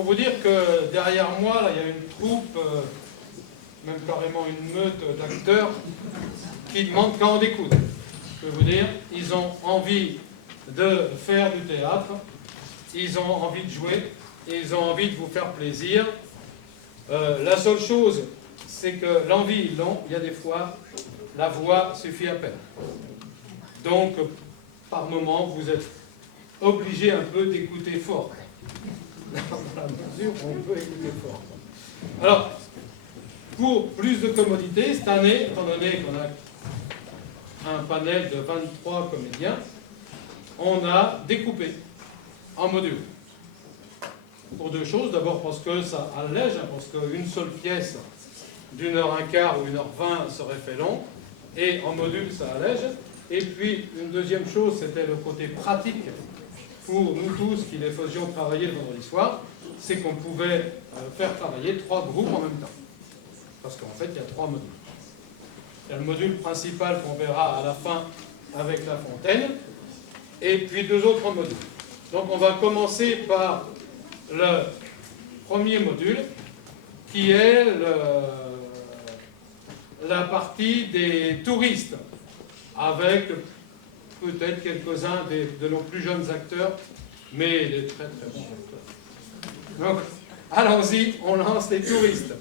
faut vous dire que derrière moi, là, il y a une troupe, même carrément une meute d'acteurs qui demandent qu'à en découdre. Je peux vous dire, ils ont envie de faire du théâtre, ils ont envie de jouer, ils ont envie de vous faire plaisir. La seule chose, c'est que l'envie, ils l'ont, il y a des fois, la voix suffit à peine. Donc, par moment, vous êtes obligé un peu d'écouter fort. Dans la mesure où on peut écouter fort. Alors, pour plus de commodité, cette année, étant donné qu'on a un panel de 23 comédiens, on a découpé en modules. Pour deux choses, d'abord parce que ça allège, parce qu'une seule pièce d'1h15 ou 1h20 serait fait long, et en module ça allège. Et puis une deuxième chose, c'était le côté pratique pour nous tous qui les faisions travailler le vendredi soir, c'est qu'on pouvait faire travailler 3 groupes en même temps. Parce qu'en fait, il y a 3 modules. Il y a le module principal qu'on verra à la fin avec la fontaine, et puis 2 autres modules. Donc on va commencer par le premier module, qui est la partie des touristes, avec peut-être quelques-uns de nos plus jeunes acteurs, mais des très très bons acteurs. Donc, allons-y, on lance les touristes.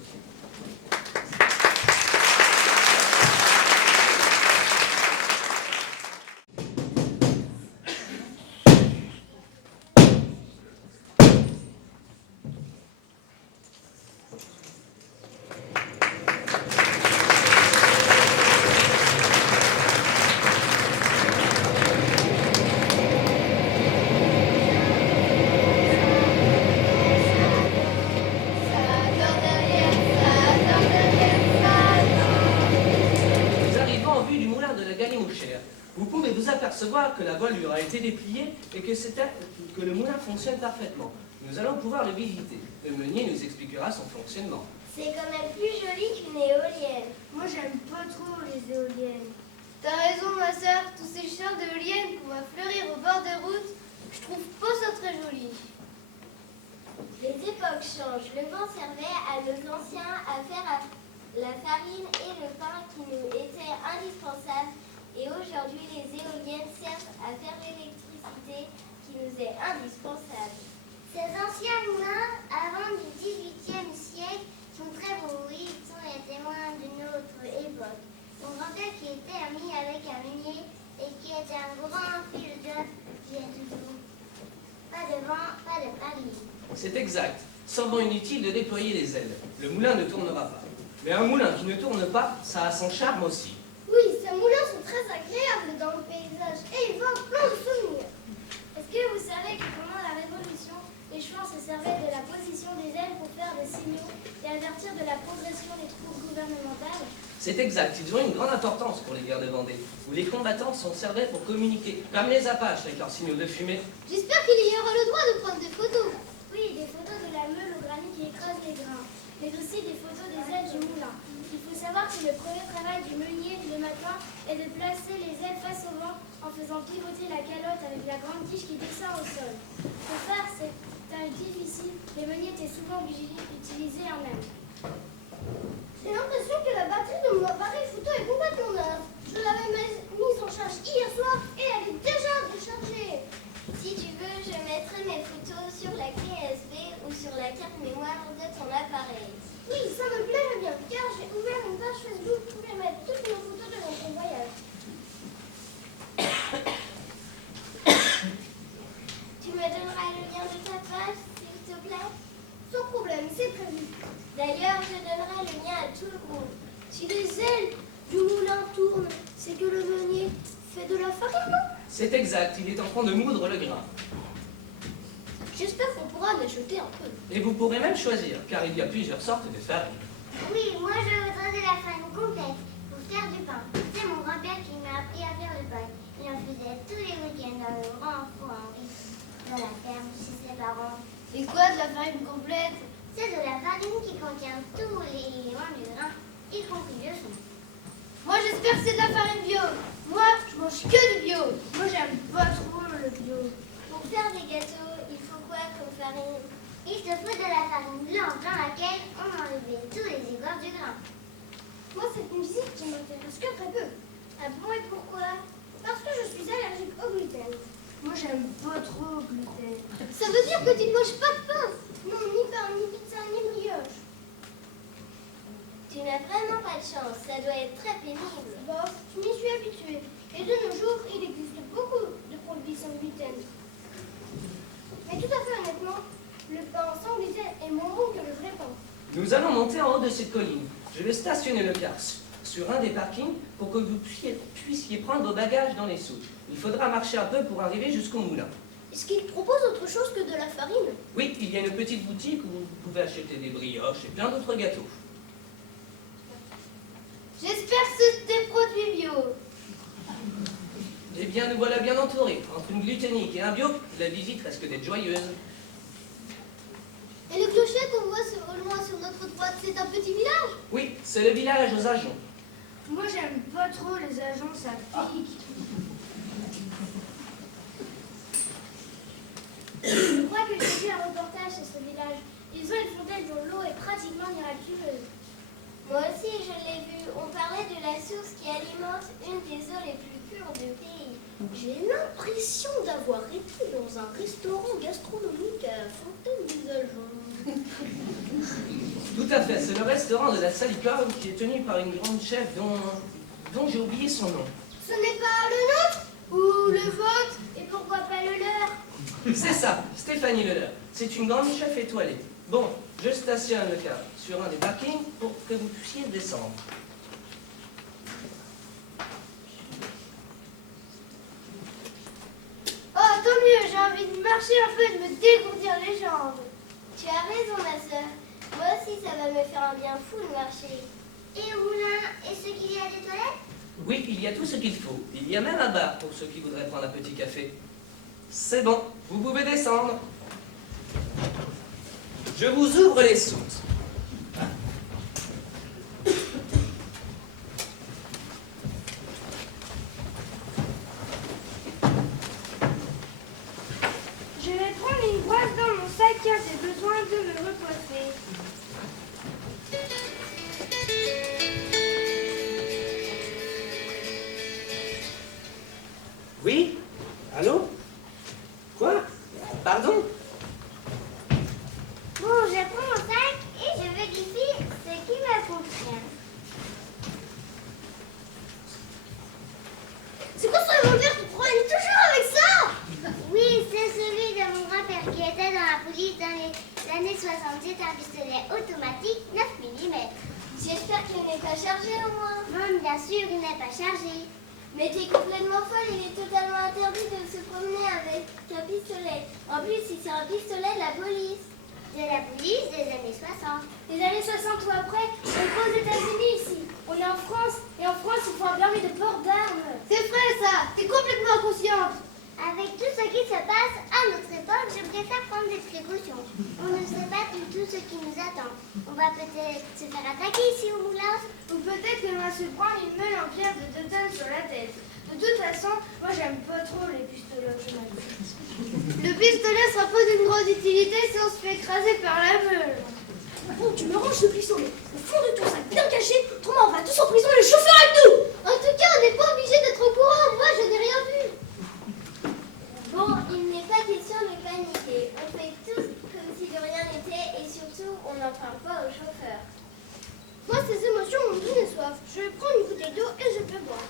Vous pouvez vous apercevoir que la voilure a été dépliée et que le moulin fonctionne parfaitement. Nous allons pouvoir le visiter. Le meunier nous expliquera son fonctionnement. C'est quand même plus joli qu'une éolienne. Moi, j'aime pas trop les éoliennes. T'as raison, ma sœur. Tous ces champs d'éoliennes qu'on va fleurir au bord de route, je trouve pas ça très joli. Les époques changent. Le vent servait à nos anciens à faire la farine et le pain qui nous étaient indispensables. Et aujourd'hui, les éoliennes servent à faire l'électricité qui nous est indispensable. Ces anciens moulins, avant du XVIIIe siècle, sont très beaux. Oui, ils sont les témoins de notre époque. Mon grand-père qui était ami avec un meunier et qui était un grand philosophe qui a toujours pas de vent, pas de palier. C'est exact. Semble inutile de déployer les ailes. Le moulin ne tournera pas. Mais un moulin qui ne tourne pas, ça a son charme aussi. Oui, ces moulins sont très agréables dans le paysage et ils vendent plein de souvenirs. Est-ce que vous savez que pendant la Révolution, les chouans se servaient de la position des ailes pour faire des signaux et avertir de la progression des troupes gouvernementales? C'est exact. Ils ont une grande importance pour les guerres de Vendée, où les combattants s'en servaient pour communiquer, comme les Apaches avec leurs signaux de fumée. J'espère qu'il y aura le droit de prendre des photos. Oui, des photos de la meule au granit qui écrase les grains, mais aussi des photos des ailes du moulin. Il faut savoir que le premier travail du meunier le matin est de placer les ailes face au vent en faisant pivoter la calotte avec la grande tige qui descend au sol. Pour faire cette tâche difficile, les meuniers étaient souvent obligés d'utiliser un aile. J'ai l'impression que la batterie de mon appareil photo est complètement neuve. Je l'avais mise en charge hier soir et elle est déjà déchargée. Si tu veux, je mettrai mes photos sur la clé USB ou sur la carte mémoire de ton appareil. Oui, ça me plairait bien, car j'ai ouvert une page Facebook pour y mettre toutes nos photos de notre voyage. Tu me donneras le lien de ta page, s'il te plaît? Sans problème, c'est prévu. D'ailleurs, je donnerai le lien à tout le groupe. Si les ailes du moulin tournent, c'est que le meunier fait de la farine, non? C'est exact. Il est en train de moudre le grain. J'espère qu'on pourra en acheter un peu. Et vous pourrez même choisir, car il y a plusieurs sortes de farine. Oui, moi je voudrais de la farine complète pour faire du pain. C'est mon grand-père qui m'a appris à faire le pain. Il en faisait tous les week-ends dans le grand four Henri, dans la ferme chez ses parents. Et quoi de la farine complète? C'est de la farine qui contient tous les éléments du grain, y compris le son. Moi j'espère que c'est de la farine bio. Moi je mange que du bio. Moi j'aime pas trop le bio. Pour faire des gâteaux, il faut quoi comme farine? Il se faut de la farine blanche dans laquelle on enlevait tous les ivoires du grain. Moi, c'est une visite qui m'intéresse que très peu. Ah bon, et pourquoi? Parce que je suis allergique au gluten. Moi, j'aime pas trop le gluten. Ça veut dire que tu ne manges pas de pain? Non, ni pain, ni pizza, ni brioche. Tu n'as vraiment pas de chance, ça doit être très pénible. Bof, je m'y suis habituée. Et de nos jours, il existe beaucoup de produits sans gluten. Mais tout à fait honnêtement, le pain sans gluten est moins bon que le vrai pain. Nous allons monter en haut de cette colline. Je vais stationner le car sur un des parkings pour que vous puissiez prendre vos bagages dans les seaux. Il faudra marcher un peu pour arriver jusqu'au moulin. Est-ce qu'il propose autre chose que de la farine? Oui, il y a une petite boutique où vous pouvez acheter des brioches et plein d'autres gâteaux. J'espère que c'est des produits bio. Eh bien, nous voilà bien entourés. Entre une gluténique et un bio, la visite risque d'être joyeuse. Et le clocher qu'on voit au loin sur notre droite, c'est un petit village? Oui, c'est le village aux agents. Moi, j'aime pas trop les agents, ça pique. Je crois que j'ai vu un reportage sur ce village. Ils ont une fontaine dont l'eau est pratiquement miraculeuse. Moi aussi, je l'ai vu. On parlait de la source qui alimente une des eaux les plus pures du pays. J'ai l'impression d'avoir été dans un restaurant gastronomique à Fontaine des Agents. Tout à fait, c'est le restaurant de la Salicorne qui est tenu par une grande chef dont j'ai oublié son nom. Ce n'est pas le nôtre ou le vôtre? Et pourquoi pas le leur? C'est ça, Stéphanie Leleur. C'est une grande chef étoilée. Bon, je stationne le car sur un des parkings pour que vous puissiez descendre. Oh, tant mieux, j'ai envie de marcher un peu et de me dégourdir les jambes. Tu as raison, ma sœur. Moi aussi, ça va me faire un bien fou de marcher. Et au moulin, est-ce qu'il y a des toilettes? Oui, il y a tout ce qu'il faut. Il y a même un bar pour ceux qui voudraient prendre un petit café. C'est bon, vous pouvez descendre. Je vous ouvre les sources. Je vais prendre une brosse dans mon sac car j'ai besoin de me reposer. Oui? Allô? Quoi? Pardon? Bon, je prends mon sac et je vérifie ce qui m'appartient. C'est quoi ce revolver? Tu te promènes toujours avec ça? Oui, c'est celui de mon grand-père qui était dans la police dans les années 70, un pistolet automatique 9 mm. J'espère qu'il n'est pas chargé au moins. Non, bien sûr, il n'est pas chargé. Mais t'es complètement folle, il est totalement interdit de se promener avec un pistolet. En plus, si c'est un pistolet de la police. De la police des années 60. Les années 60 ou après, on est pas aux États-Unis ici. On est en France, et en France, il faut un permis de port d'armes. C'est vrai ça, t'es complètement inconsciente. Avec tout ce qui se passe à notre époque, je préfère prendre des précautions. On ne sait pas du tout ce qui nous attend. On va peut-être se faire attaquer ici au moulin. Ou peut-être qu'on va se prendre une meule en pierre de 2 tonnes sur la tête. De toute façon, moi j'aime pas trop les pistolets automatiques. Le pistolet sera pas d'une grande utilité si on se fait écraser par la meule. Bon, tu me ranges ce pistolet au fond de ton sac bien caché, autrement on va tous en prison et le chauffeur avec nous. En tout cas, on n'est pas obligé d'être au courant, moi je n'ai rien vu. Bon, il n'est pas question de paniquer. On fait tous comme si de rien n'était et surtout, on n'en parle pas au chauffeur. Moi, ces émotions m'ont donné soif. Je vais prendre une bouteille d'eau et je peux boire.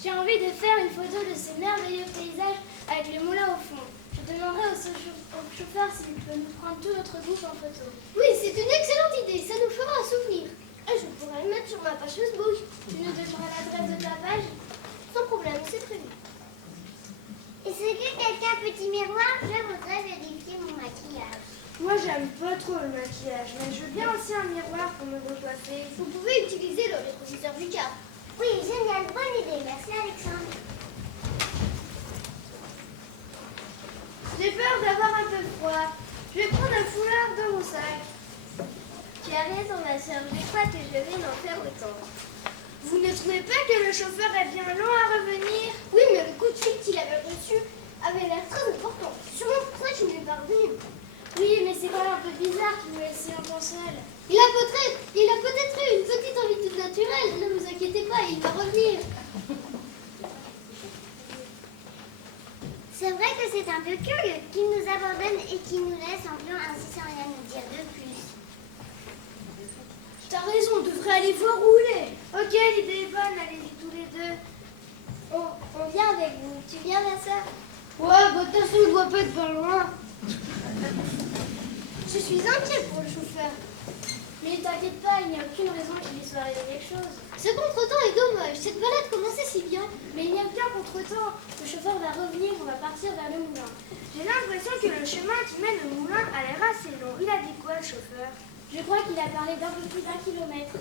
J'ai envie de faire une photo de ces merveilleux paysages avec le moulin au fond. Je demanderai au chauffeur s'il peut nous prendre tout notre groupe en photo. Oui, c'est une excellente idée. Ça nous fera un souvenir. Et je pourrais le mettre sur ma page Facebook. Tu nous donneras l'adresse de ta page? Sans problème, c'est prévu. Est-ce que quelqu'un a un petit miroir? Je voudrais vérifier mon maquillage. Moi j'aime pas trop le maquillage, mais je veux bien aussi un miroir pour me recoiffer. Vous pouvez utiliser le rétroviseur du car. Oui, génial, bonne idée. Merci Alexandre. J'ai peur d'avoir un peu froid. Je vais prendre un foulard dans mon sac. Tu as raison ma soeur, je crois que je vais m'en faire autant. Vous ne trouvez pas que le chauffeur est bien long à revenir? Oui, mais le coup de fil qu'il avait reçu avait l'air très important. Sûrement pour ça qu'il n'est pas revenu. Oui, mais c'est quand même un peu bizarre qu'il nous laisse si longtemps seul. Il a peut-être eu une petite envie toute naturelle. Ne vous inquiétez pas, il va revenir. C'est vrai que c'est un peu curieux qu'il nous abandonne et qu'il nous laisse en plan ainsi sans rien nous dire de plus. T'as raison, on devrait aller voir où il est. Ok, l'idée est bonne, allez-y tous les deux. On vient avec vous. Tu viens, ma soeur? Ouais, bah de toute façon, il doit pas être pas loin. Je suis inquiet pour le chauffeur. Mais t'inquiète pas, il n'y a aucune raison qu'il lui soit arrivé quelque chose. Ce contretemps est dommage. Cette balade commençait si bien. Mais il n'y a aucun contretemps. Le chauffeur va revenir, on va partir vers le moulin. J'ai l'impression que le chemin qui mène au moulin a l'air assez long. Il a dit quoi, le chauffeur? Je crois qu'il a parlé d'un peu plus d'1 kilomètre.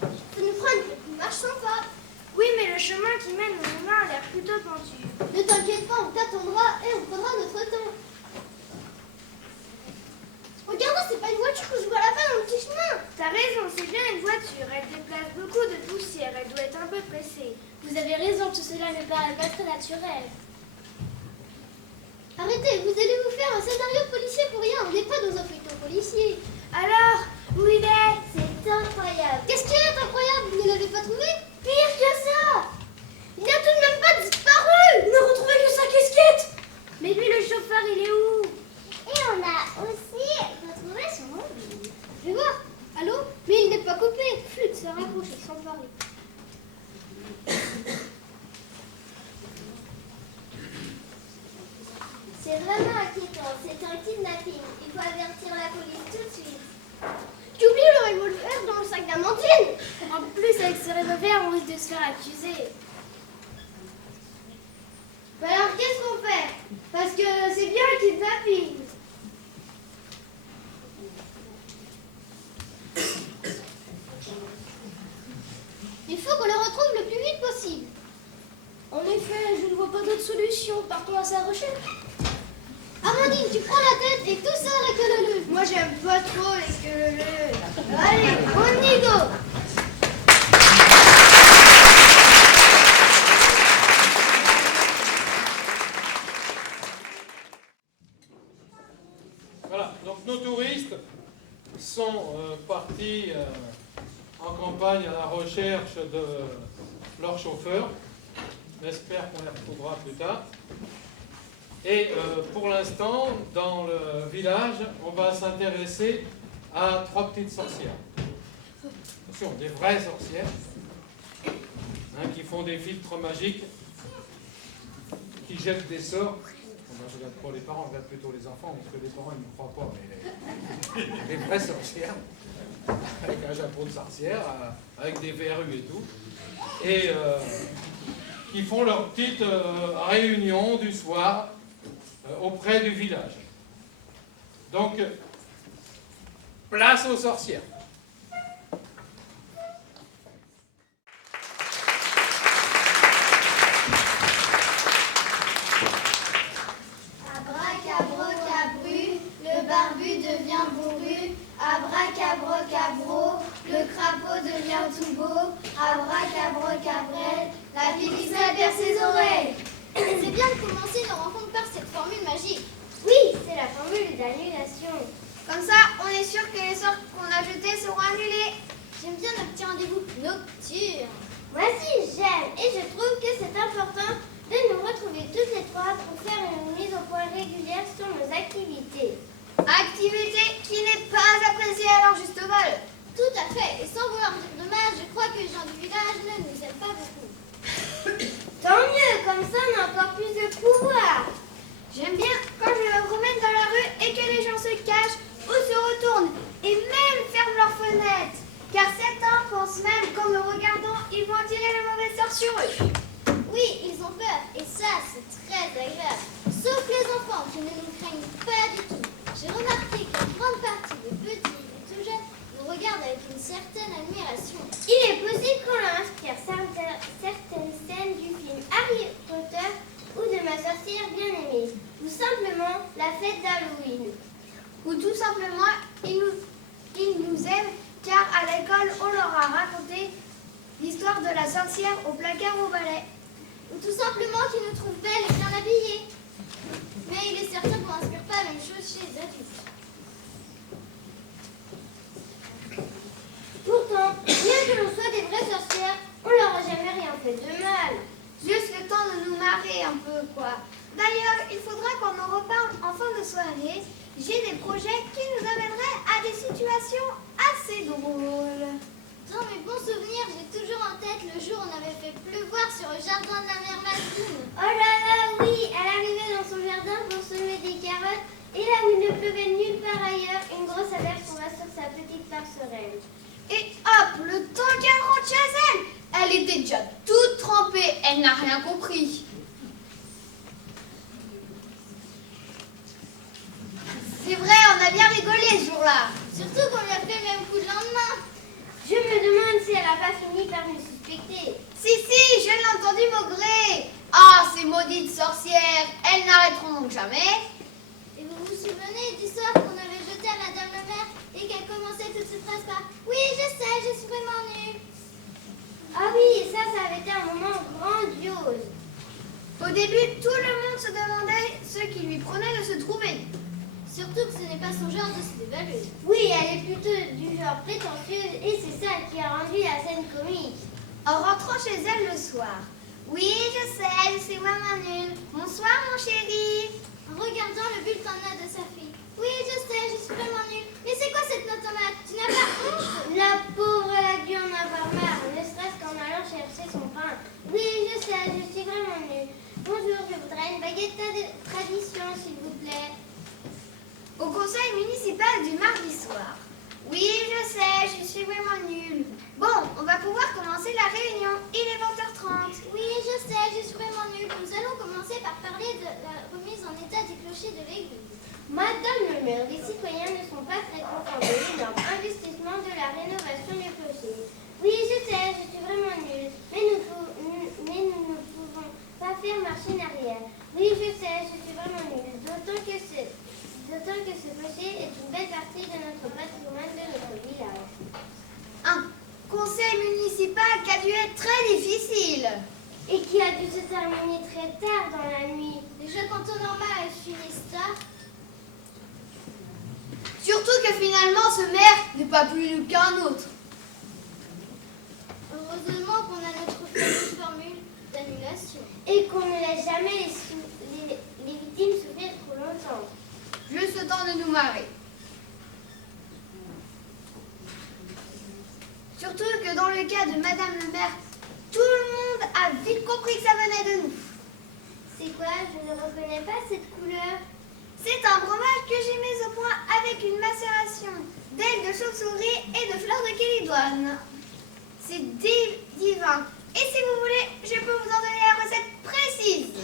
Ça nous fera une marche sympa. Oui, mais le chemin qui mène au moulin a l'air plutôt pentu. Ne t'inquiète pas, on t'attendra et on prendra notre temps. Regarde, c'est pas une voiture que je vois là-bas dans le petit chemin. T'as raison, c'est bien une voiture. Elle déplace beaucoup de poussière. Elle doit être un peu pressée. Vous avez raison, tout cela ne paraît pas très naturel. Arrêtez, vous allez vous faire un scénario policier pour rien. On n'est pas dans un feuilleton policier. Alors, où il est? C'est incroyable. Qu'est-ce qui est incroyable? Vous ne l'avez pas trouvé? Pire que ça! Il n'a tout de même pas disparu. On n'a retrouvé que sa casquette. Mais lui, le chauffeur, il est où? Et on a aussi retrouvé son mobile. Je vais voir. Allô? Mais il n'est pas coupé. Flûte, se raccrocher sans parler. C'est vraiment inquiétant. C'est un kidnapping. Il faut avertir la police tout de suite. Tu oublies le revolver dans le sac d'Amandine. En plus, avec ce revolver, on risque de se faire accuser. Bah alors, qu'est-ce qu'on fait? Parce que c'est bien un kidnapping. Il faut qu'on le retrouve le plus vite possible. En effet, je ne vois pas d'autre solution. Partons à sa recherche. Amandine, tu prends la tête et tout ça la queue leu. Moi, j'aime pas trop les queues leu. Allez, on y go. Voilà, donc nos touristes sont partis en campagne à la recherche de leur chauffeur. On espère qu'on les retrouvera plus tard. Et pour l'instant, dans le village, on va s'intéresser à 3 petites sorcières. Attention, des vraies sorcières, hein, qui font des filtres magiques, qui jettent des sorts. Bon, je regarde pas les parents, je regarde plutôt les enfants, parce que les parents ils ne me croient pas, mais les vraies sorcières, avec un chapeau de sorcière, avec des verrues et tout, et qui font leur petite réunion du soir auprès du village. Donc, place aux sorcières. Abracabro-cabru, le barbu devient bourru. Abracabro-cabro, le crapaud devient tout beau. Abracabro-cabrel, la pélissade perd ses oreilles. C'est bien de commencer nos rencontres par cette formule magique. Oui, c'est la formule d'annulation. Comme ça, on est sûr que les sorts qu'on a jetés seront annulés. J'aime bien notre petit rendez-vous nocturne. Moi aussi, j'aime. Et je trouve que c'est important de nous retrouver toutes les trois pour faire une mise au point régulière sur nos activités. Activité qui n'est pas appréciée à leur juste valeur. Tout à fait. Et sans vouloir dire dommage, je crois que les gens du village ne nous aiment pas beaucoup. Tant mieux, comme ça, on a encore plus de pouvoir. J'aime bien quand je me promène dans la rue et que les gens se cachent ou se retournent et même ferment leurs fenêtres. Car certains pensent même qu'en me regardant, ils vont attirer le mauvais sort sur eux. Oui, ils ont peur. Et ça, c'est très agréable. Sauf les enfants qui ne nous craignent pas du tout. J'ai remarqué qu'une grande partie des petits et tout jeunes nous regardent avec une certaine admiration. Il est possible qu'on leur inspire certaines scènes du film Harry Potter ou de ma sorcière bien-aimée, ou simplement la fête d'Halloween. Ou tout simplement, ils nous aiment car à l'école, on leur a raconté l'histoire de la sorcière au placard au balai. Ou tout simplement qu'ils nous trouvent belles et bien habillées. Mais il est certain qu'on n'inspire pas la même chose chez les adultes. Pourtant, bien que l'on soit des vraies sorcières, on leur a jamais rien fait de mal. Juste le temps de nous marrer un peu, quoi. D'ailleurs, il faudra qu'on en reparle en fin de soirée. J'ai des projets qui nous amèneraient à des situations assez drôles. Dans mes bons souvenirs, j'ai toujours en tête le jour où on avait fait pleuvoir sur le jardin de la mère Masine. Oh là là, oui, elle arrivait dans son jardin pour semer des carottes, et là où il ne pleuvait nulle part ailleurs, une grosse averse tomba sur sa petite passerelle. Et hop, le temps qu'elle rentre chez elle, elle était déjà toute trempée, elle n'a rien compris. C'est vrai, on a bien rigolé ce jour-là. Surtout qu'on lui a fait le même coup le lendemain. Je me demande si elle n'a pas fini par nous suspecter. Si, je l'ai entendu maugrer. Ah, ces maudites sorcières, elles n'arrêteront donc jamais. Et vous vous souvenez du sort qu'on avait jeté à Madame le maire et qu'elle commençait toute cette phrase par « Oui, je sais, je suis vraiment nulle ». Ah oui, ça avait été un moment grandiose. Au début, tout le monde se demandait ce qui lui prenait de se trouver. Surtout que ce n'est pas son genre de se dévaluer. Oui, elle est plutôt du genre prétentieuse et c'est ça qui a rendu la scène comique. En rentrant chez elle le soir. « Oui, je sais, je suis vraiment nulle. Bonsoir, mon chéri. » En regardant le bulletin de notes de sa fille. « Oui, je sais, je suis vraiment nulle. Mais c'est quoi cette note en maths? Tu n'as pas honte ?» La pauvre, elle a dû en avoir marre, ne serait-ce qu'en allant chercher son pain. Oui, je sais, je suis vraiment nulle. Bonjour, je voudrais une baguette de tradition, s'il vous plaît. Au conseil municipal du mardi soir. Oui, je sais, je suis vraiment nulle. Bon, on va pouvoir commencer la réunion. Il est 20h30. Oui, je sais, je suis vraiment nulle. Nous allons commencer par parler de la remise en état du clocher de l'église. Madame le maire, les citoyens ne sont pas très contents de l'énorme investissement de la rénovation du clocher. Oui, je sais, je suis vraiment nulle. Mais nous ne pouvons pas faire marche en arrière. Oui, je sais, je suis vraiment nulle. D'autant que ce clocher est une belle partie de notre patrimoine de notre village. Un conseil municipal qui a dû être très difficile. Et qui a dû se terminer très tard dans la nuit. Déjà quand on normal a fini ça. Surtout que finalement ce maire n'est pas plus nul qu'un autre. Heureusement qu'on a notre fameuse formule d'annulation. Et qu'on ne laisse jamais les victimes souffrir trop longtemps. Juste le temps de nous marrer. Surtout que dans le cas de Madame le maire, tout le monde a vite compris que ça venait de nous. C'est quoi? Je ne reconnais pas cette couleur. C'est un breuvage que j'ai mis au point avec une macération d'ailes de chauve-souris et de fleurs de kélidoine. C'est divin. Et si vous voulez, je peux vous en donner la recette précise.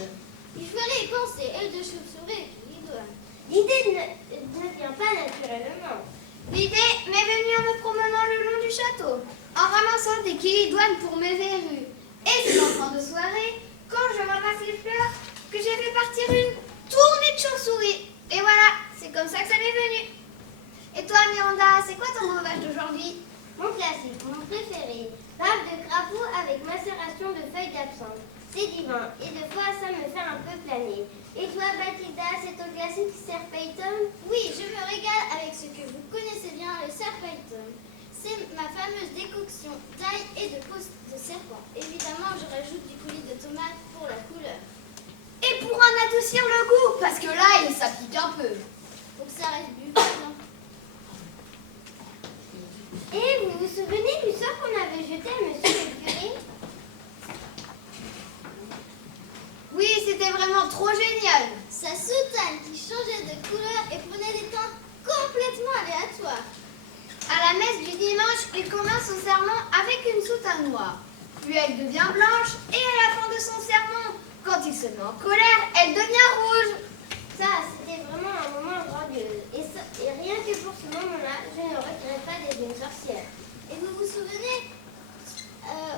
Il fallait y penser, ailes de chauve-souris et kélidoine. L'idée ne vient pas naturellement. L'idée m'est venue en me promenant le long du château, en ramassant des kélidoines pour mes verrues. Et c'est en fin de soirée, quand je ramasse les fleurs, que j'ai fait partir une tournée de chauve-souris. Et voilà, c'est comme ça que ça m'est venu. Et toi, Miranda, c'est quoi ton breuvage d'aujourd'hui? Mon classique, mon préféré. Bave de crapaud avec macération de feuilles d'absinthe. C'est divin, et de fois ça me fait un peu planer. Et toi, Bathilda, c'est ton classique Serpeitum? Oui, je me régale avec ce que vous connaissez bien, le Serpeitum. C'est ma fameuse décoction d'ail et de peau de serpent. Évidemment, je rajoute du coulis de tomate pour la couleur. Et pour en adoucir le goût, parce que l'ail, ça pique un peu. Pour que ça reste buvable. Et vous vous souvenez du sort qu'on avait jeté à monsieur le curé? Oui, c'était vraiment trop génial. Sa soutane qui changeait de couleur et prenait des teintes complètement aléatoires. À la messe du dimanche, il commence son sermon avec une soutane noire. Puis elle devient blanche et à la fin de son sermon, quand il se met en colère, elle devient rouge. Ça, c'était vraiment un moment grandiose. Et rien que pour ce moment-là, je ne regrette pas d'être une sorcière. Et vous vous souvenez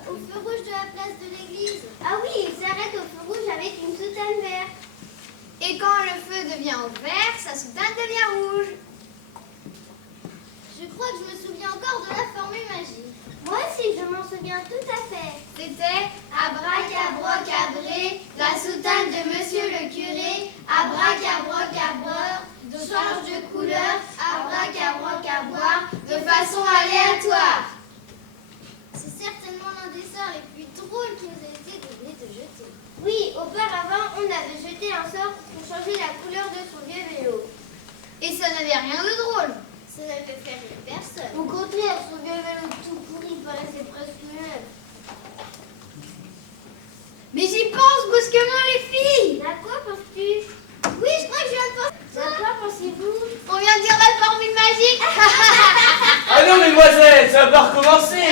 au feu rouge de la place de l'église? Ah oui, il s'arrête au feu rouge avec une soutane verte. Et quand le feu devient vert, sa soutane devient rouge. Je crois que je me souviens encore de la formule magique. Moi aussi, je m'en souviens. bien tout à fait. C'était abracabrocabré, la soutane de monsieur le curé, abracabrocabreur, de change de couleur, abracabrocaboire, de façon aléatoire. C'est certainement l'un des sorts les plus drôles qui nous a été donné de jeter. Oui, auparavant, on avait jeté un sort pour changer la couleur de son vieux vélo. Et ça n'avait rien de drôle. Ça n'avait fait rire personne. Au contraire, son vieux vélo tout pourri paraissait presque neuf. Mais j'y pense brusquement, les filles. À quoi penses-tu? Oui, je crois que je viens de penser. À quoi pensez-vous? On vient de dire la formule magique. Ah non, mesdemoiselles, ça va pas recommencer.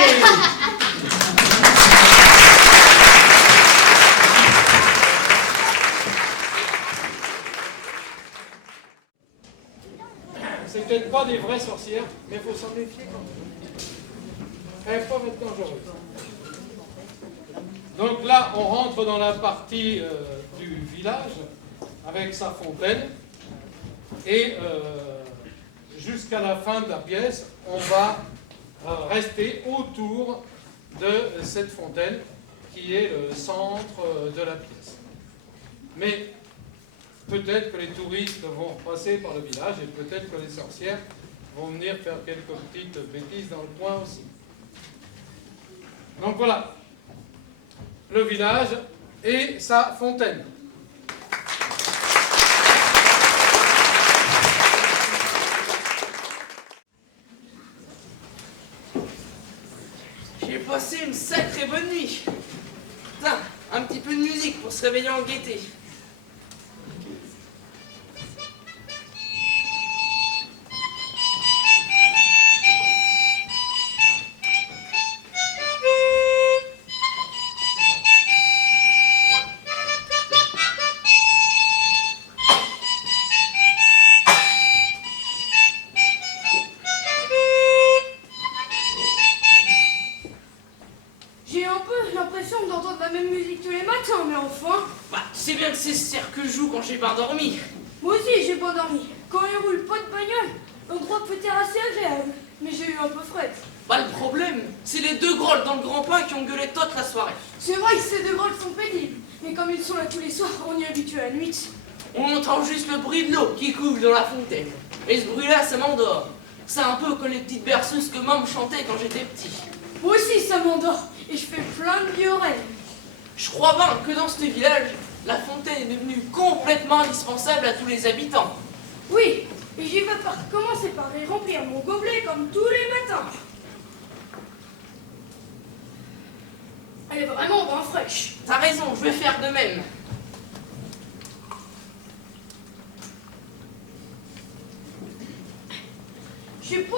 C'est peut-être pas des vraies sorcières, mais il faut s'en méfier quand même. Elles peuvent être dangereuses. Donc là, on rentre dans la partie du village avec sa fontaine. Et jusqu'à la fin de la pièce, on va rester autour de cette fontaine qui est le centre de la pièce. Mais peut-être que les touristes vont passer par le village et peut-être que les sorcières vont venir faire quelques petites bêtises dans le coin aussi. Donc voilà, le village et sa fontaine. J'ai passé une sacrée bonne nuit. Putain, un petit peu de musique pour se réveiller en gaieté. J'ai un peu l'impression d'entendre la même musique tous les matins, mais enfin... Bah, tu sais bien que c'est ce cercle que je joue quand j'ai pas dormi. Moi aussi, j'ai pas dormi. Quand il roule pas de bagnole, l'endroit peut être assez agréable. Mais j'ai eu un peu fret. Bah, le problème, c'est les deux grolles dans le grand pain qui ont gueulé toute la soirée. C'est vrai que ces deux grolles sont pénibles. Mais comme ils sont là tous les soirs, on y est habitué à la nuit. On entend juste le bruit de l'eau qui coule dans la fontaine. Et ce bruit-là, ça m'endort. C'est un peu comme les petites berceuses que maman me chantait quand j'étais petit. Moi aussi, ça m'endort. Et je fais plein de vieux rêves. Je crois bien que dans ce village, la fontaine est devenue complètement indispensable à tous les habitants. Oui, et j'y vais commencer par les remplir mon gobelet comme tous les matins. Elle est vraiment bien fraîche. T'as raison, je vais faire de même. Je sais pas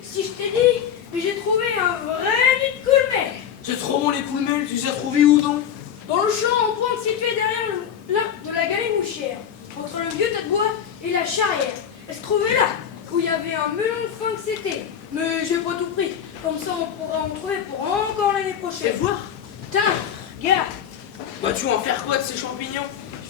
si je t'ai dit, mais j'ai trouvé un vrai nid de coulmets. C'est trop bon les coulmelles, tu les as trouvés où donc? Dans le champ en pointe situé derrière de la galimouchière, entre le vieux tas de bois et la charrière. Elle se trouvait là, où il y avait un melon de fin que c'était. Mais j'ai pas tout pris, comme ça on pourra en trouver pour encore l'année Fais prochaine. voir. Tiens, regarde, Bah tu vas en faire quoi de ces champignons?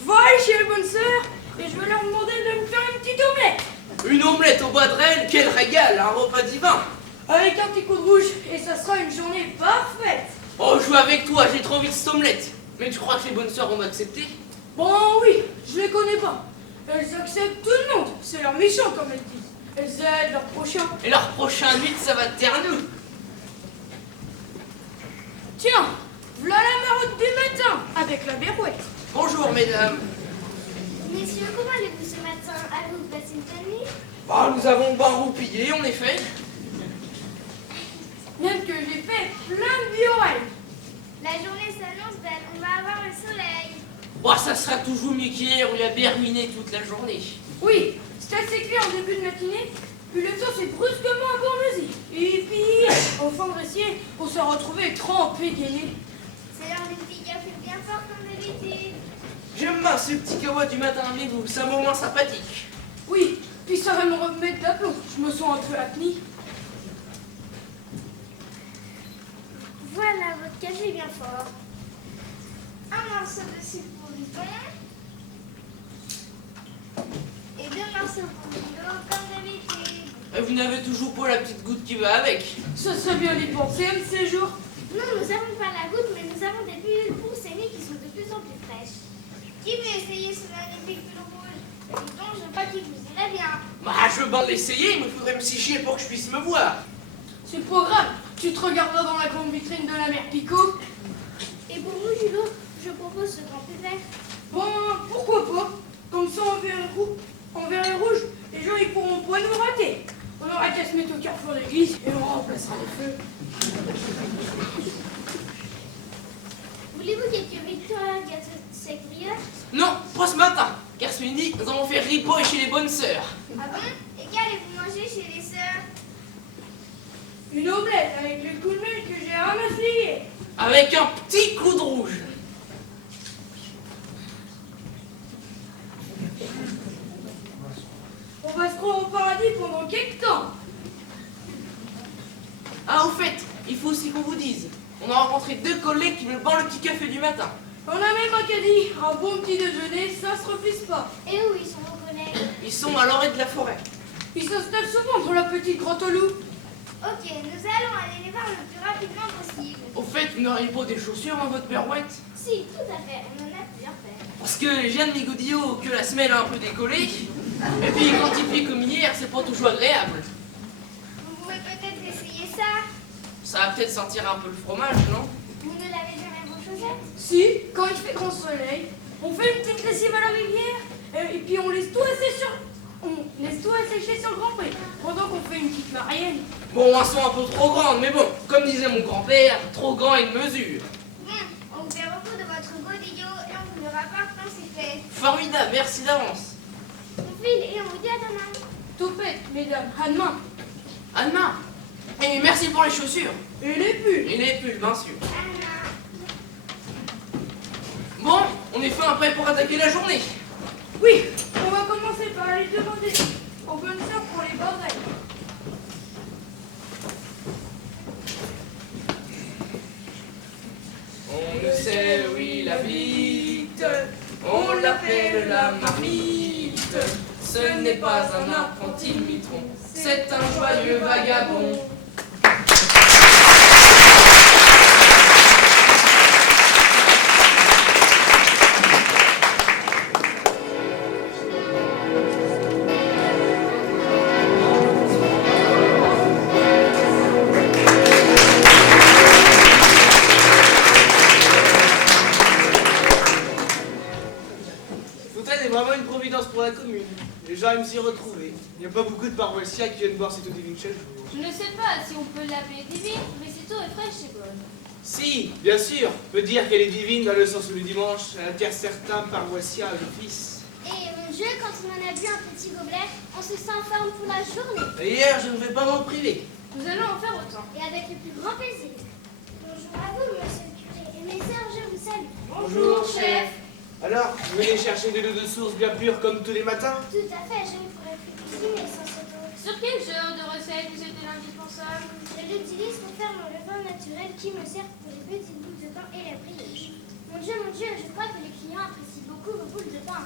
je vais aller chez les bonnes sœurs et je vais leur demander de me faire une petite omelette. Une omelette au bois de rêne, quel régal, un repas divin. Avec un petit coup de rouge, et ça sera une journée parfaite. Oh, je joue avec toi, j'ai trop envie de cette omelette. Mais tu crois que les bonnes sœurs vont m'accepter? Bon oui, je les connais pas. Elles acceptent tout le monde, c'est leur méchant comme elles disent. Elles aident leur prochain. Et leur prochain nuit, ça va te taire nous. Tiens, voilà la marotte du matin, avec la berouette. Bonjour mesdames. Messieurs, comment allez-vous ce matin? Avez-vous passé une bonne nuit? Bah nous avons bien roupillé, en effet. Même que j'ai fait plein de vieux rêves. La journée s'annonce belle, on va avoir le soleil. Bah ça sera toujours mieux qu'hier où il a berminé toute la journée. Oui, c'est assez clair en début de matinée, puis le temps s'est brusquement abornesi. Et puis, au fond de Ressier, on s'est retrouvés trempés gainés. C'est l'heure du petit café bien fort comme d'habitude. J'aime bien ce petit kawa du matin avec vous, c'est un moment sympathique. Oui, puis ça va me remettre d'aplomb. Je me sens un peu apnée. Voilà, votre café bien fort. Un morceau de sucre pour du thon. Et 2 morceaux pour du l'eau comme d'habitude. Et vous n'avez toujours pas la petite goutte qui va avec. Ça serait bien d'y penser un de ces jours. Non, veux bien l'essayer, il me faudrait me chier pour que je puisse me voir. C'est pas grave, tu te regarderas dans la grande vitrine de la mère Picot. Et pour vous, Julo, je propose ce grand vert. Bon, pourquoi pas? Comme ça, en vert et rouge, les gens ils pourront pas nous rater. On aura qu'à se mettre au carrefour de l'église et on remplacera les feux. Voulez-vous quelques victoires gâteaux sec brioche? Non, pas ce matin, car ce midi, nous allons faire ripoll chez les bonnes sœurs. Ah bon? Et qu'allez-vous manger chez les sœurs? Une omelette avec le coup de mule que j'ai ramassé. Avec un petit clou de rouge. On va se croire au paradis pendant quelques temps. Ah, au fait, il faut aussi qu'on vous dise. On a rencontré 2 collègues qui veulent boire le petit café du matin. On a même un caddie, un bon petit déjeuner, ça se refuse pas. Et où ils sont vos collègues? Ils sont à l'orée de la forêt. Ils s'installent souvent dans la petite grotte au loup. Ok, nous allons aller les voir le plus rapidement possible. Au fait, vous n'auriez pas des chaussures dans votre berouette? Si, tout à fait, on en a plusieurs paires. Parce que je viens de Migodillot que la semelle a un peu décollé. Et puis quand il fait comme hier, c'est pas toujours agréable. Vous pouvez peut-être essayer ça. Ça va peut-être sentir un peu le fromage, non? Vous ne lavez jamais vos chaussettes? Si, quand il fait grand soleil, on fait une petite lessive à la rivière et puis on laisse tout assécher sur le Grand Prix pendant qu'on fait une petite marienne. Bon, elles sont un peu trop grandes, mais bon, comme disait mon grand-père, trop grand et de mesure. Bon, on vous fait repos de votre godillot et on vous le rapporte quand c'est fait. Formidable, merci d'avance. On file et on vous dit à demain. Topette, mesdames, à demain. À demain. Et merci pour les chaussures. Et les pulls. Et les pulls, bien sûr. À demain. Bon, on est fin prêt pour attaquer la journée. Oui, on va commencer par aller demander aux bonnes sœurs pour les bordels. On le sait, oui, la bite, on l'appelle la marmite. Ce n'est pas un apprenti mitron, c'est un joyeux vagabond. Vraiment une providence pour la commune. Les gens aiment s'y retrouver. Il n'y a pas beaucoup de paroissiens qui viennent voir cette eau divine chaque jour. Je ne sais pas si on peut l'appeler divine, mais cette eau est fraîche et bonne. Si, bien sûr, on peut dire qu'elle est divine dans le sens où le dimanche, elle attire certains paroissiens à l'office. Et mon Dieu, quand on en a bu un petit gobelet, on se sent en forme pour la journée. D'ailleurs, je ne vais pas m'en priver. Nous allons en faire autant. Et avec le plus grand plaisir. Bonjour à vous, monsieur le curé. Et mes sœurs, je vous salue. Bonjour, chef. Alors, vous venez chercher de l'eau de source bien pure comme tous les matins? Tout à fait, je ne pourrais plus cuisiner sans cette eau. Sur quel genre de recette vous êtes indispensable? Je l'utilise pour faire mon levain naturel qui me sert pour les petites boules de pain et la brioche. Mon Dieu, je crois que les clients apprécient beaucoup vos boules de pain.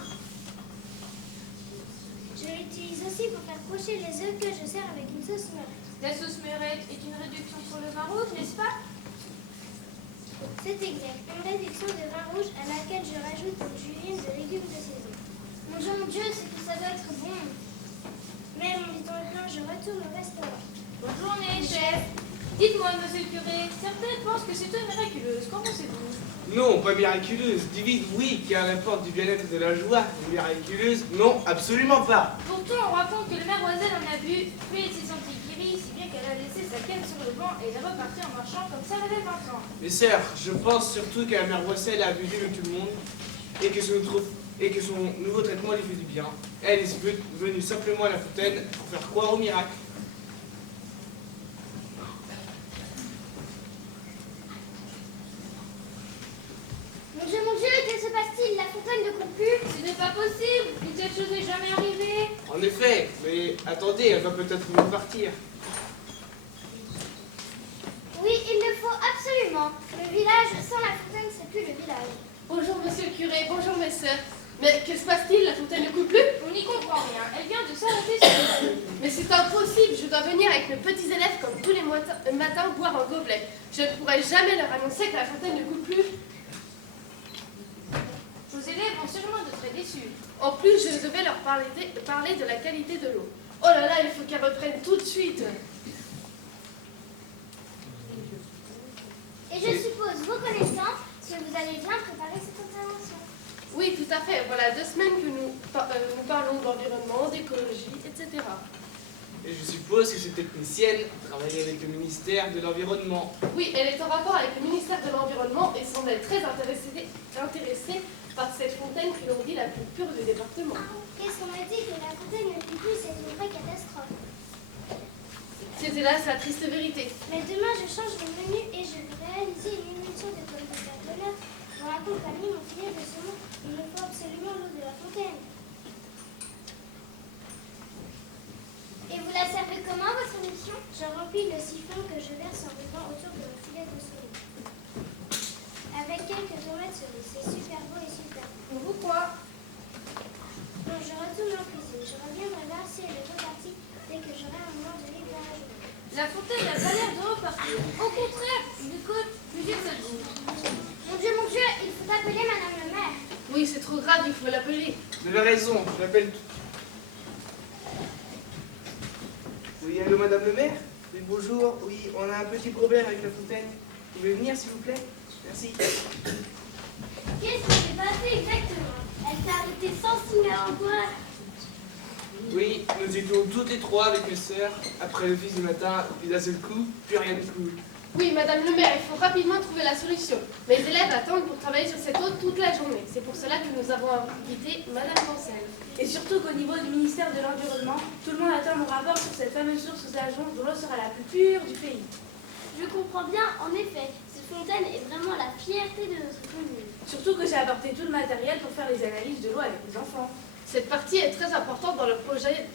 Je l'utilise aussi pour faire pocher les œufs que je sers avec une sauce meurette. La sauce meurette est une réduction sur le vin rouge, n'est-ce pas? C'est exact, une réduction de vin rouge à laquelle je rajoute une julienne de légumes de saison. Mon Dieu, c'est que ça doit être bon. Mais mon bidon plein, je retourne au restaurant. Bonne journée, chef. Dites-moi, monsieur le curé, certains pensent que c'est eau miraculeuse. Qu'en pensez-vous? Non, pas miraculeuse. Divine, oui, qui apporte du bien-être et de la joie. Miraculeuse, non, absolument pas. Pourtant, on raconte que le maire Oisel en a bu, puis il s'est senti guéri, si bien qu'elle a laissé sa canne sur le banc et elle est repartie en marchant comme ça elle avait 20 ans. Mes sœurs, je pense surtout que la mère Boissel a abusé de tout le monde et que son nouveau traitement lui fait du bien. Elle est venue simplement à la fontaine pour faire croire au miracle. Mon Dieu, que se passe-t-il? La fontaine ne coule plus? Ce n'est pas possible, une telle chose n'est jamais arrivée. En effet, mais attendez, elle va peut-être nous partir. Oui, il le faut absolument. Le village sans la fontaine, c'est plus le village. Bonjour monsieur le curé, bonjour mes sœurs. Mais que se passe-t-il? La fontaine ne coule plus? On n'y comprend rien, elle vient de s'arrêter sur le coup. Mais c'est impossible, je dois venir avec mes petits élèves comme tous les matins boire un gobelet. Je ne pourrai jamais leur annoncer que la fontaine ne coule plus. Vos élèves vont sûrement être très déçus. En plus, je devais leur parler de la qualité de l'eau. Oh là là, il faut qu'elle reprenne tout de suite. Et je suppose, vous connaissant, que vous allez bien préparer cette intervention. Oui, tout à fait. Voilà 2 semaines que nous parlons d'environnement, d'écologie, etc. Et je suppose que cette technicienne travaille avec le ministère de l'Environnement. Oui, elle est en rapport avec le ministère de l'Environnement et semble être très intéressée par cette fontaine qui l'on dit la plus pure du département. Qu'est-ce qu'on m'a dit que la fontaine ne plie plus, c'est une vraie catastrophe. C'est hélas la triste vérité. Mais demain, je change de menu et je vais réaliser une émission de pommes de terre de l'heure pour accompagner mon filet de saumon. Il me faut absolument l'eau de la fontaine. Et vous la servez comment, votre émission? Je remplis le siphon que je verse en ruban autour de mon filet de saumon. Avec quelques tomates cerises. C'est super beau et super bon. On vous croit. Bon, je retourne en cuisine. Je reviendrai voir si elle est repartie dès que j'aurai un moment de libre dans la journée. La fontaine n'a pas l'air de repartir. Au contraire, il écoute plus vite ça bouge. Mon Dieu, il faut appeler Madame le maire. Oui, c'est trop grave, il faut l'appeler. Vous avez raison, je l'appelle tout. Oui, allô madame le maire? Oui, bonjour. Oui, on a un petit problème avec la fontaine. Vous pouvez venir s'il vous plaît? Merci. Qu'est-ce qui s'est passé exactement? Elle s'est arrêtée sans signe avant-coureur. Oui, nous étions toutes les 3 avec mes sœurs. Après le fils du matin, puis d'un seul coup, plus rien du tout. Oui, madame le maire, il faut rapidement trouver la solution. Mes élèves attendent pour travailler sur cette eau toute la journée. C'est pour cela que nous avons invité madame Cancel. Et surtout qu'au niveau du ministère de l'Environnement, tout le monde attend mon rapport sur cette fameuse source d'Ajon dont l'eau sera la plus pure du pays. Je comprends bien, en effet, cette fontaine est vraiment la fierté de notre commune. Surtout que j'ai apporté tout le matériel pour faire les analyses de l'eau avec les enfants. Cette partie est très importante dans leur projet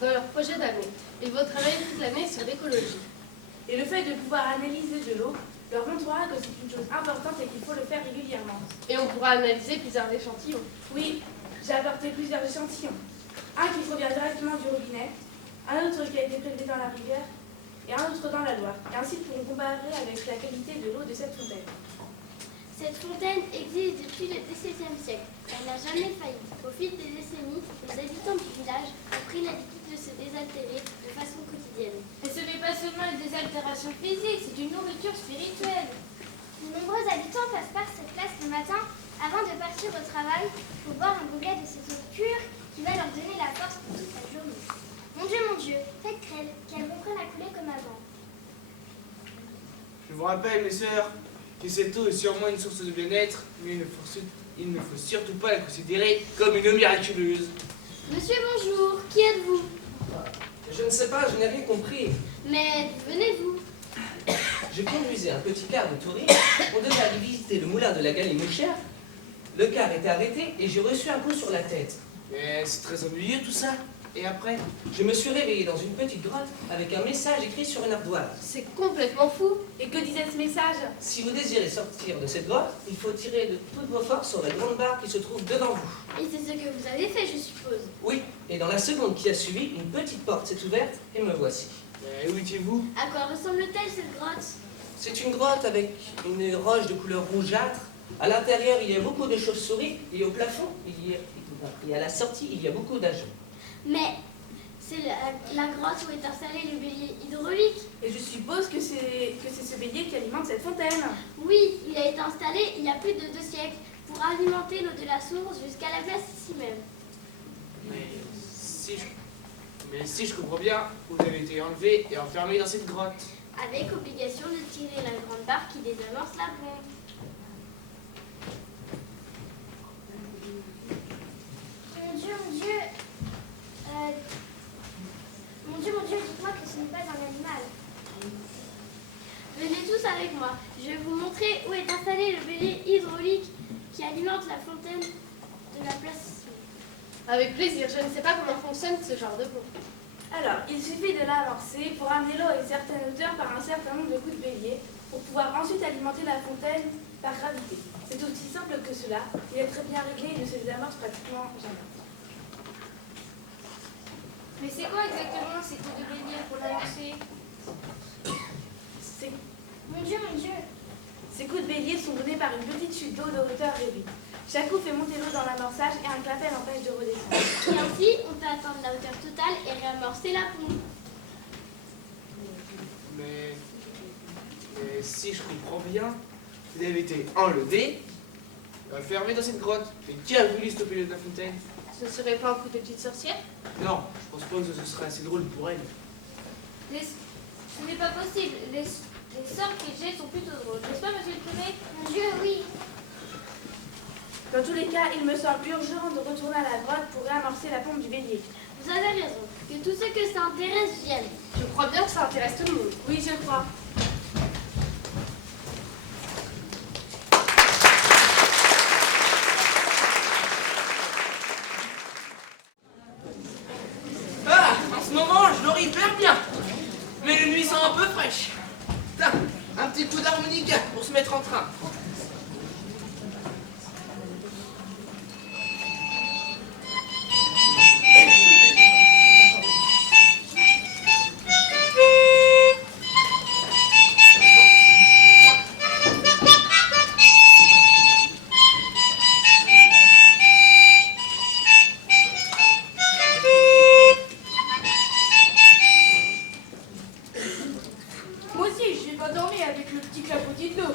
d'année. Ils vont travailler toute l'année sur l'écologie. Et le fait de pouvoir analyser de l'eau leur montrera que c'est une chose importante et qu'il faut le faire régulièrement. Et on pourra analyser plusieurs échantillons. Oui, j'ai apporté plusieurs échantillons. Un qui provient directement du robinet, un autre qui a été prélevé dans la rivière et un autre dans la Loire. Et ainsi nous pourrons comparer avec la qualité de l'eau de cette fontaine. Cette fontaine existe depuis le XVIIe siècle. Elle n'a jamais failli. Au fil des décennies, les habitants du village ont pris l'habitude de se désaltérer de façon quotidienne. Et ce n'est pas seulement une désaltération physique, c'est une nourriture spirituelle. De nombreux habitants passent par cette place le matin avant de partir au travail pour boire un gobelet de cette eau pure qui va leur donner la force pour toute la journée. Mon Dieu, faites qu'elle reprenne à couler comme avant. Je vous rappelle, mes sœurs, que cette eau est sûrement une source de bien-être, mais il ne faut surtout pas la considérer comme une eau miraculeuse. Monsieur, bonjour, qui êtes-vous? Je ne sais pas, je n'ai rien compris. Mais venez-vous? Je conduisais un petit car de tourisme, on devait aller visiter le moulin de la Galimouchère. Le car était arrêté et j'ai reçu un coup sur la tête. Mais c'est très ennuyeux tout ça. Et après? Je me suis réveillé dans une petite grotte avec un message écrit sur une ardoise. C'est complètement fou. Et que disait ce message? Si vous désirez sortir de cette grotte, il faut tirer de toutes vos forces sur la grande barre qui se trouve devant vous. Et c'est ce que vous avez fait, je suppose. Oui, et dans la seconde qui a suivi, une petite porte s'est ouverte et me voici. Mais où étiez-vous? À quoi ressemble-t-elle cette grotte? C'est une grotte avec une roche de couleur rougeâtre. À l'intérieur, il y a beaucoup de chauves-souris et au plafond, et à la sortie, il y a beaucoup d'ajoncs. Mais c'est la grotte où est installé le bélier hydraulique. Et je suppose que c'est ce bélier qui alimente cette fontaine. Oui, il a été installé il y a plus de 2 siècles pour alimenter l'eau de la source jusqu'à la place ici même. Mais si je comprends bien, vous avez été enlevé et enfermé dans cette grotte. Avec obligation de tirer la grande barre qui désamorce la pompe. Mon Dieu, dites-moi que ce n'est pas un animal. Venez tous avec moi. Je vais vous montrer où est installé le bélier hydraulique qui alimente la fontaine de la place. Avec plaisir, je ne sais pas comment fonctionne ce genre de pompe. Alors, il suffit de l'avancer pour amener l'eau à une certaine hauteur par un certain nombre de coups de bélier pour pouvoir ensuite alimenter la fontaine par gravité. C'est aussi simple que cela. Il est très bien réglé et ne se désamorce pratiquement jamais. Mais c'est quoi exactement ces coups de bélier pour la lancer? Ces Mon Dieu, coups coups de bélier sont donnés par une petite chute d'eau de hauteur réduite. Chaque coup fait monter l'eau dans l'amorçage et un clapet l'empêche de redescendre. Et ainsi, on peut atteindre la hauteur totale et réamorcer la pompe. Mais si je comprends bien, vous avez été enlevé, enfermé dans cette grotte. Mais qui a voulu stopper l'eau de la fontaine? Ce serait pas un coup de petite sorcière? Non, je pense pas que ce serait assez drôle pour elle. Ce n'est pas possible. Les sorts qu'il jette sont plutôt drôles. N'est-ce pas, monsieur le curé? Mon Dieu, oui. Dans tous les cas, il me semble urgent de retourner à la grotte pour réamorcer la pompe du bélier. Vous avez raison. Que tous ceux que ça intéresse viennent. Je crois bien que ça intéresse tout le monde. Oui, je crois. Ah, en ce moment, je dors hyper bien. Mais les nuits sont un peu fraîches. Tiens, un petit coup d'harmonica pour se mettre en train. Moi aussi, j'ai pas dormi avec le petit clapotis d'eau.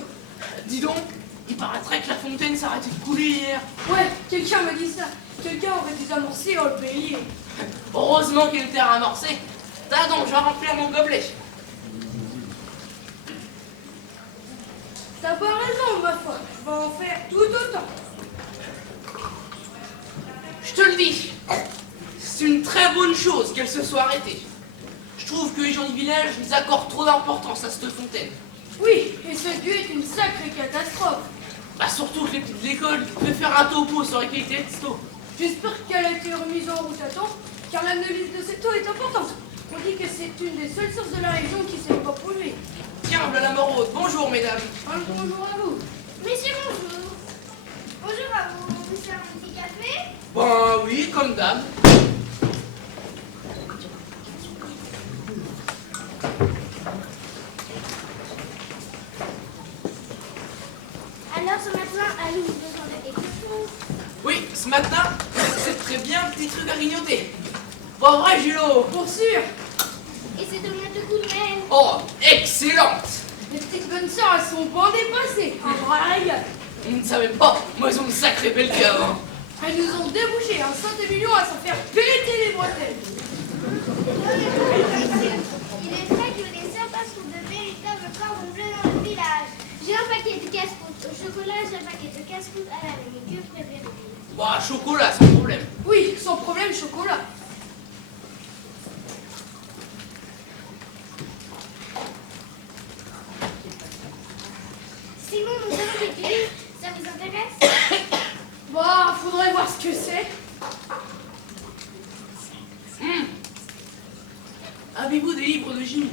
Dis donc, il paraîtrait que la fontaine s'est arrêtée de couler hier. Ouais, quelqu'un m'a dit ça. Quelqu'un aurait désamorcé dans le bélier. Heureusement qu'il était ramorcé. T'as donc, je vais remplir mon gobelet. T'as pas raison, ma foi. Je vais en faire tout autant. Je te le dis, c'est une très bonne chose qu'elle se soit arrêtée. Je trouve que les gens du village nous accordent trop d'importance à cette fontaine. Oui, et ce dieu est une sacrée catastrophe. Bah surtout que les petites de l'école devaient faire un topo sur la qualité de cette eau. J'espère qu'elle a été remise en route à temps, car l'analyse de cette eau est importante. On dit que c'est une des seules sources de la région qui s'est pas polluée. Tiens, voilà la morose. Bonjour, mesdames. Bonjour à vous. Messieurs, bonjour. Bonjour à vous. On vous sert un petit café? Ben oui, comme d'hab. Alors, ce matin, allez-vous besoin de quelque chose? Oui, ce matin, c'est très bien un petit truc à grignoter. Pas vrai, Julo? Pour sûr. Et ces tomates de couleur? Oh, excellente. Les petites bonnes sœurs, elles sont pas dépassées. Un vrai régal. On ne savait pas. Moi, ils ont une sacrée belle cave. Hein. Elles nous ont débouché un Saint-Émilion à s'en faire péter les bretelles. Il est vrai que les sympas sont de véritables cordons bleus dans le village. J'ai un paquet de casse-croûte au chocolat, j'ai un paquet de casse-croûte à la vanille. Que préférez-vous? Bah, chocolat, sans problème. Oui, sans problème, chocolat. Sinon, nous avons des livres. Ça vous intéresse? Bah, faudrait voir ce que c'est. Avez-vous des livres de chimie?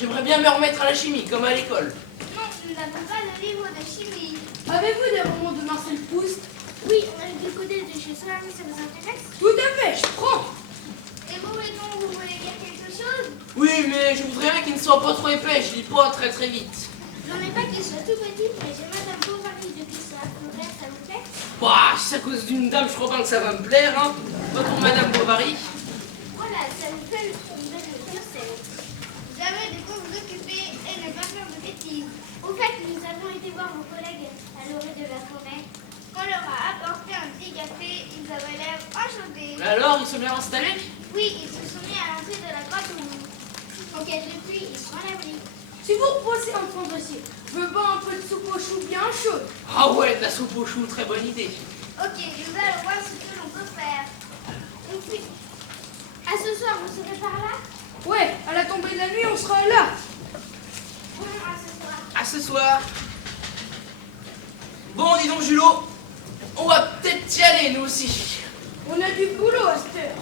J'aimerais bien me remettre à la chimie, comme à l'école. Non, nous n'avons pas de livre de chimie. Avez-vous des romans de Marcel Proust? Oui, on a le côté de chez Solari, ça vous intéresse? Tout à fait, je prends. Et vous, Edmond, vous voulez lire quelque chose? Oui, mais je voudrais bien qu'il ne soit pas trop épais. Je lis pas très très vite. J'en ai pas qui soit tout petit, mais j'ai Madame Bovary de Pissard. Ça vous plaît? Bah, si c'est à cause d'une dame, je crois pas que ça va me plaire, hein. Pas pour Madame Bovary. Voilà, ça vous fait une belle lecture, c'est. Vous avez de quoi vous occuper et ne pas faire de bêtises. Au fait, nous avons été voir vos collègues à l'orée de la forêt. On leur a apporté un petit café, ils avaient l'air enchantés. Alors, ils sont bien installés? Oui, ils se sont mis à l'entrée de la grotte où en cas de pluie, ils sont à l'abri. Si vous repassez un fond dossier, je veux pas un peu de soupe aux choux bien chaude. Ah ouais, de la soupe aux choux, très bonne idée. Ok, nous allons voir ce que l'on peut faire. Et puis, à ce soir, vous serez par là? Ouais, à la tombée de la nuit, on sera là. Bon, à ce soir. À ce soir. Bon, dis donc, Julot, on va peut-être y aller, nous aussi. On a du boulot à cette heure.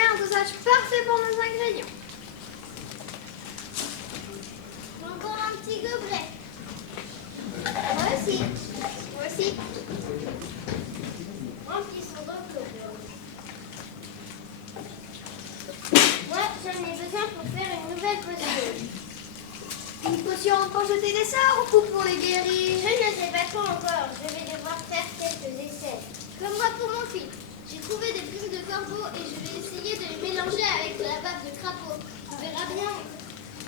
met un dosage parfait pour nos ingrédients. Encore un petit gobelet. Moi aussi. Moi aussi. Remplissons donc l'eau. Moi, j'en ai besoin pour faire une nouvelle potion. Une potion pour jeter des sorts ou pour les guérir? Je ne sais pas trop encore. Je vais devoir faire quelques essais. Comme moi pour mon fils. J'ai trouvé des plumes de corbeau et je vais essayer de les mélanger avec de la bave de crapaud. On verra bien.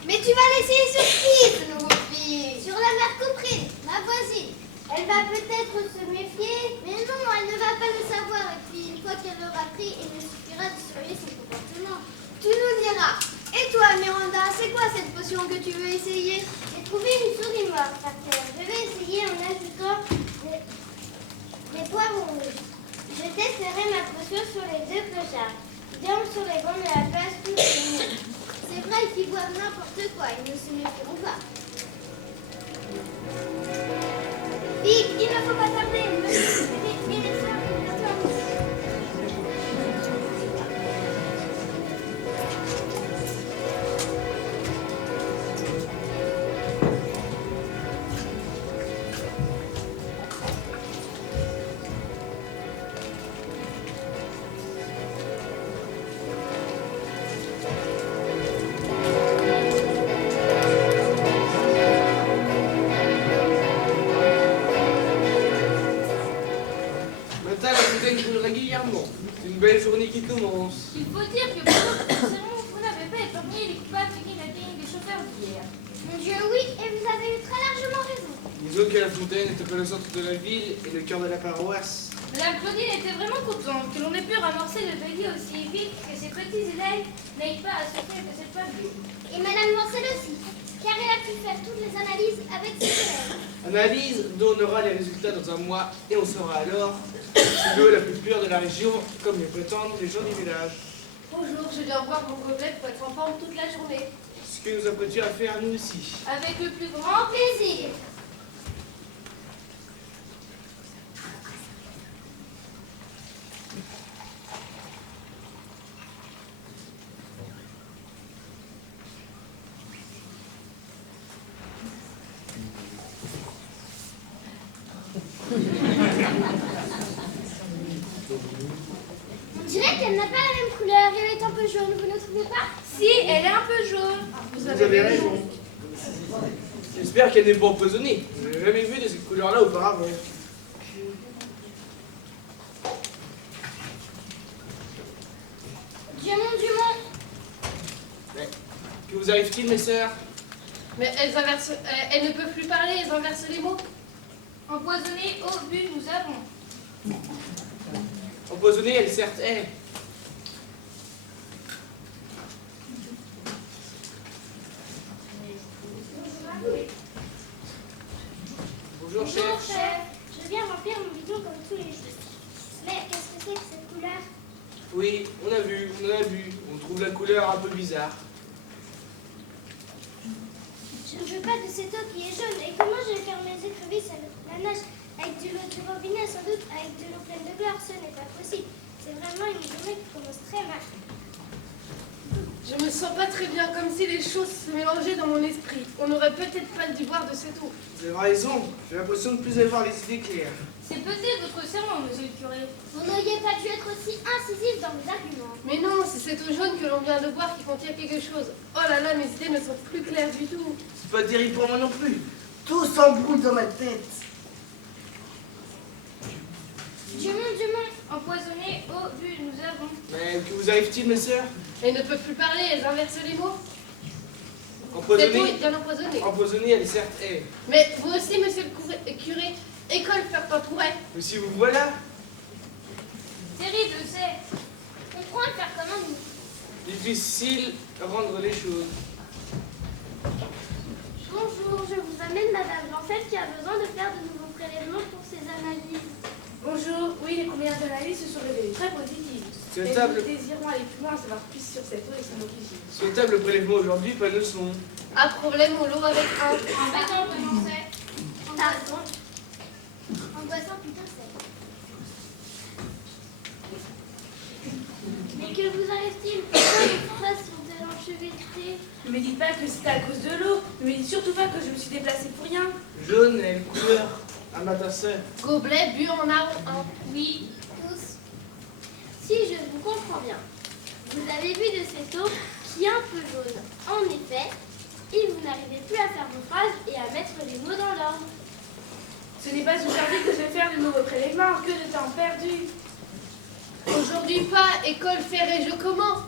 Mais tu vas l'essayer sur qui, ce nouveau fils? Sur la mère Couperine, ma voisine. Elle va peut-être se méfier. Mais non, elle ne va pas le savoir. Et puis, une fois qu'elle l'aura pris, il me suffira de surveiller son comportement. Tu nous diras. Et toi, Miranda, c'est quoi cette potion que tu veux essayer? J'ai trouvé une souris morte par terre. Je vais essayer en ajoutant des poivrons rouges. Je testerai ma potion sur les deux clochards. Bien sur les bancs de la place tout le monde. C'est vrai qu'ils boivent n'importe quoi. Ils ne se méfieront pas. Vite, il ne faut pas tarder. Monsieur, et les soeurs, Maintenant, la fontaine coule régulièrement. C'est une belle journée qui commence. Il faut dire que pendant cette cérémonie, vous n'avez pas épargné les coupables du kidnapping des chauffeurs d'hier. mon Dieu, oui, et vous avez eu très largement raison. Disons que la fontaine était pas le centre de la ville et le cœur de la paroisse. Madame Claudine était vraiment contente que l'on ait pu ramorcer le bélier aussi vite que ses petits élèves n'aient pas à souffrir de cette famille. Et Madame Morcel aussi, car elle a pu faire toutes les analyses avec ses élèves. Analyse dont on aura les résultats dans un mois et on saura alors si l'eau est la plus pure de la région, comme le prétendent les gens du village. Bonjour, je viens boire mon gobelet pour être en forme toute la journée. Ce que nous apprêtions à faire nous aussi. Avec le plus grand plaisir. On dirait qu'elle n'a pas la même couleur, elle est un peu jaune, vous ne trouvez pas? Si, elle est un peu jaune. Vous avez raison. J'espère qu'elle n'est pas empoisonnée. Je n'ai jamais vu de cette couleur-là auparavant. Dumont. Mais, que vous arrive-t-il, mes sœurs? Mais elles ne peuvent plus parler, elles inversent les mots. Empoisonnée au but, nous avons. Empoisonnée, elle certes est. Bonjour, chef. Je viens remplir mon bidon comme tous les jours. Mais qu'est-ce que c'est que cette couleur? Oui, on a vu. On trouve la couleur un peu bizarre. Je ne veux pas de cette eau qui est jaune. Et comment je vais faire mes écrevisses à la nage avec de l'eau du robinet, sans doute avec de l'eau pleine de beurre? Ce n'est pas possible. C'est vraiment une journée qui commence très mal. Je me sens pas très bien, comme si les choses se mélangeaient dans mon esprit. On n'aurait peut-être pas dû boire de cette eau. Vous avez raison. J'ai l'impression de plus avoir les idées claires. C'est peut-être votre serment, monsieur le curé. Vous n'auriez pas dû être aussi incisif dans vos arguments. Mais non, c'est cette eau jaune que l'on vient de boire qui contient quelque chose. Oh là là, mes idées ne sont plus claires du tout. C'est pas terrible pour moi non plus. Tout s'embrouille dans ma tête. Dumont. Empoisonnée au but, nous avons. Mais que vous arrive-t-il, mes sœurs? Elles ne peuvent plus parler, elles inversent les mots. Cette eau Empoisonnée? est bien empoisonnée. Empoisonnée, elle certes est. Mais vous aussi, monsieur le curé, école faire pas pourrait. Mais si vous voilà, Terrible, c'est. On pourra le faire comme un nous. difficile à rendre les choses. Bonjour, je vous amène Madame Blanchette qui a besoin de faire de nouveaux prélèvements pour ses analyses. Bonjour, oui, les premières analyses se sont révélées très positives. Cette Mais table- nous désirons aller plus loin, savoir plus sur cette eau et son origine. Souhaitable prélèvement aujourd'hui, pas de leçon. Un problème au lot avec un. Embêtant, commençait. Angoissant, putain, c'est. Mais que vous arrive-t-il? Pourquoi les phrases sont-elles enchevêtrées? Ne me dites pas que c'est à cause de l'eau. Ne me dites surtout pas que je me suis déplacée pour rien. Jaune est une couleur à ma tasse. Gobelet bu en a un. Oui, tous. Si je vous comprends bien, vous avez bu de cette eau qui est un peu jaune. En effet, et vous n'arrivez plus à faire vos phrases et à mettre les mots dans l'ordre. Ce n'est pas aujourd'hui que je vais faire de nouveaux prélèvements. Que de temps perdu. Aujourd'hui pas, école ferrée, je commence.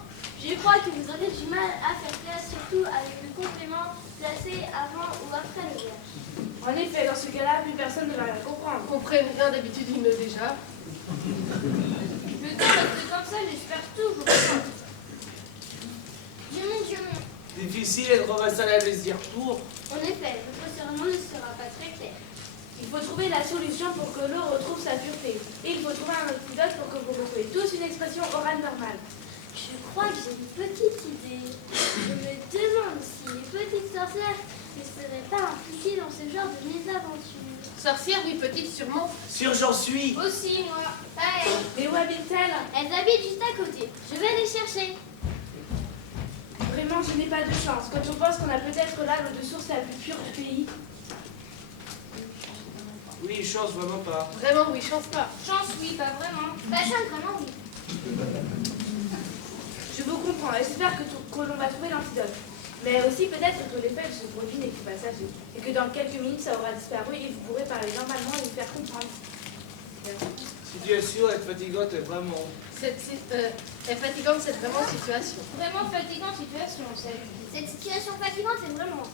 Je crois que vous aurez du mal à faire classe, surtout avec le complément placé avant ou après le verbe. En effet, dans ce cas-là, plus personne ne va rien comprendre. Comprennent rien d'habitude, il me déjà. Le temps reste comme ça, j'espère toujours. Je monte. Difficile et de remettre ça à la plaisir pour. En effet, votre serment ne sera pas très clair. Il faut trouver la solution pour que l'eau retrouve sa pureté. Et il faut trouver un antidote pour que vous retrouviez tous une expression orale normale. Je crois que j'ai une petite idée. Je me demande si les petites sorcières ne seraient pas impliquées dans ce genre de mésaventures. Sorcière, oui, petite, sûrement. Sûr, j'en suis. Aussi, moi. Pareil. Mais où habitent-elles? Elles habitent juste à côté. Je vais les chercher. Vraiment, je n'ai pas de chance. Quand on pense qu'on a peut-être là l'eau de source la plus pure du pays. Oui, chance, vraiment pas. Vraiment, oui, chance pas. Chance, oui, pas vraiment. Pas chance, vraiment, oui. Je vous comprends. J'espère que l'on va trouver l'antidote. Mais aussi peut-être que l'effet de ce produit n'est que passager. Et que dans quelques minutes, ça aura disparu et vous pourrez parler normalement et vous faire comprendre. Situation est fatigante, vraiment. Est fatigante, cette vraiment situation. Vraiment fatigante situation, cette situation fatigante, c'est vraiment.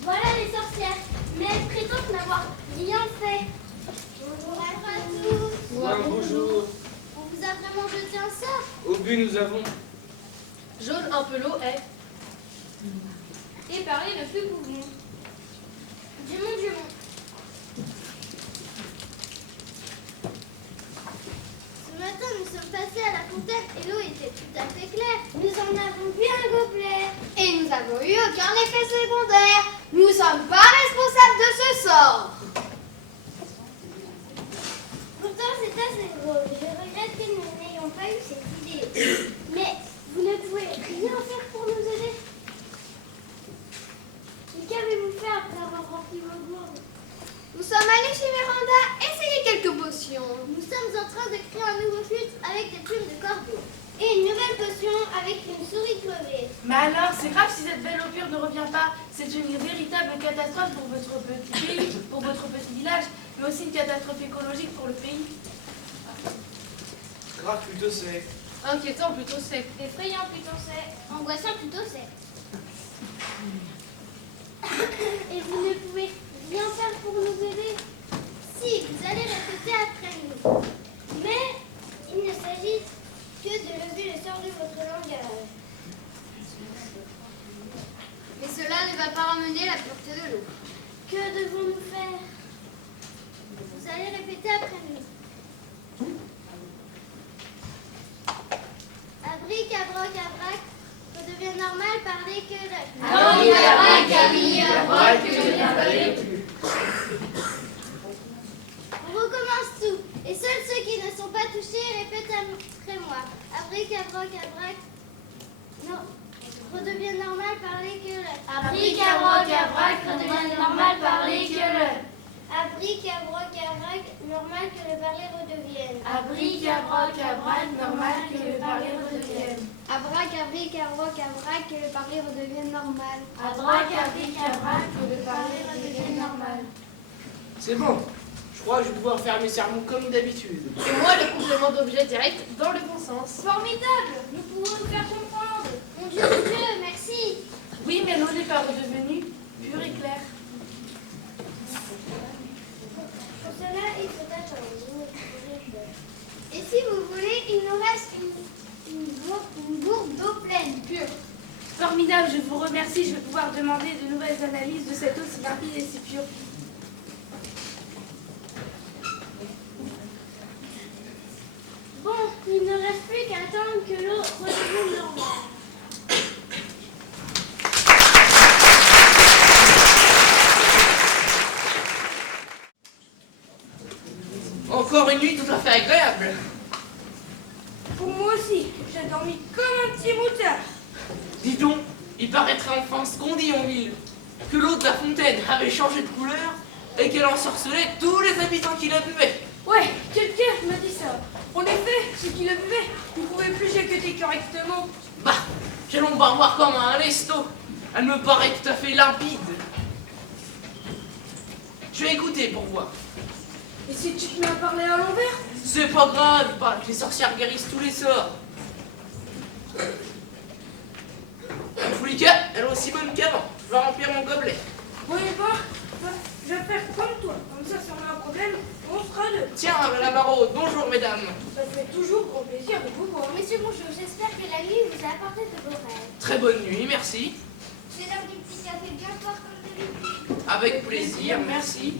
Voilà les sorcières, mais elles prétendent n'avoir rien fait. Bonjour à tous. Ouais, bonjour. On vous a vraiment jeté un sort? Au but, nous avons. Jaune un peu l'eau est. Et parler ne plus pour vous. Je monte. Ce matin, nous sommes passés à la fontaine et l'eau était tout à fait claire. Nous en avons bu un gobelet. Et nous n'avons eu aucun effet secondaire. Nous ne sommes pas responsables de ce sort. Pourtant, c'est assez drôle. Je regrette que nous n'ayons pas eu cette idée. Mais vous ne pouvez rien faire pour nous aider. Et qu'avez-vous fait après avoir rempli vos gourdes? Nous sommes allés chez Véranda essayer quelques potions. Nous sommes en train de créer un nouveau filtre avec des plumes de corbeau. Et une nouvelle potion avec une souris crevée. Mais alors, c'est grave si cette belle eau pure ne revient pas. C'est une véritable catastrophe pour votre petit pays, pour votre petit village, mais aussi une catastrophe écologique pour le pays. Grave, plutôt c'est. Inquiétant, plutôt sec. Effrayant plutôt c'est. Angoissant plutôt c'est. Et vous ne pouvez rien faire pour nous aider? Si, vous allez répéter après nous. Mais il ne s'agit que de lever le sort de votre langage. Mais cela ne va pas ramener la pureté de l'eau. Que devons-nous faire? Vous allez répéter après nous. Abricabrocabrac, redevient normal, parler que le... Abricabrocabrac, que je n'appelais plus. On recommence tout. Et seuls ceux qui ne sont pas touchés répètent après moi. Abricabrocabrac. Non. Redevient normal, parler que le... Abricabrocabrac, redevient normal, parler que le... Abricabrocabrac, normal que le parler redevienne. Abricabrocabrac, normal que le parler redevienne. Abracabrocabrac, que le parler redevienne normal. Abracabrocabrac, que le parler redevienne normal. C'est bon. Je crois que je vais pouvoir faire mes sermons comme d'habitude. Et moi, le complément d'objet direct dans le bon sens. Formidable! Nous pouvons nous faire comprendre. Mon Dieu, merci. Oui, mais l'eau n'est pas redevenue pure et claire. Pour cela, il faut attendre. Et si vous voulez, il nous reste une gourde d'eau pleine, pure. Formidable, je vous remercie. Je vais pouvoir demander de nouvelles analyses de cette eau si limpide et si pure. Bon, il ne reste plus qu'à attendre que l'eau redevienne normale. Encore une nuit tout à fait agréable. aussi. J'ai dormi comme un petit moutard. Dis donc, il paraîtrait enfin ce qu'on dit en ville, que l'eau de la fontaine avait changé de couleur et qu'elle ensorcelait tous les habitants qui la buvaient. Ouais, quelqu'un m'a dit ça. En effet, ceux qui le buvaient, ils ne pouvaient plus j'écouter correctement. Bah, j'ai l'ombre boire comme un lesto. Elle me paraît tout à fait limpide. Je vais écouter pour voir. Et si tu te mets à parler à l'envers? C'est pas grave, il paraît que les sorcières guérissent tous les sorts. En tous les cas, elle est aussi bonne qu'avant. Je vais remplir mon gobelet. Oui, bah, je vais faire comme toi. Comme ça, si on a un problème, on sera deux. Tiens, la maraude, bonjour mesdames. Ça fait toujours grand plaisir de vous voir. Monsieur, bonjour, j'espère que la nuit vous a apporté de beaux rêves. Très bonne nuit, merci. Je vais leur du petit café bien fort comme d'habitude. Avec plaisir, merci.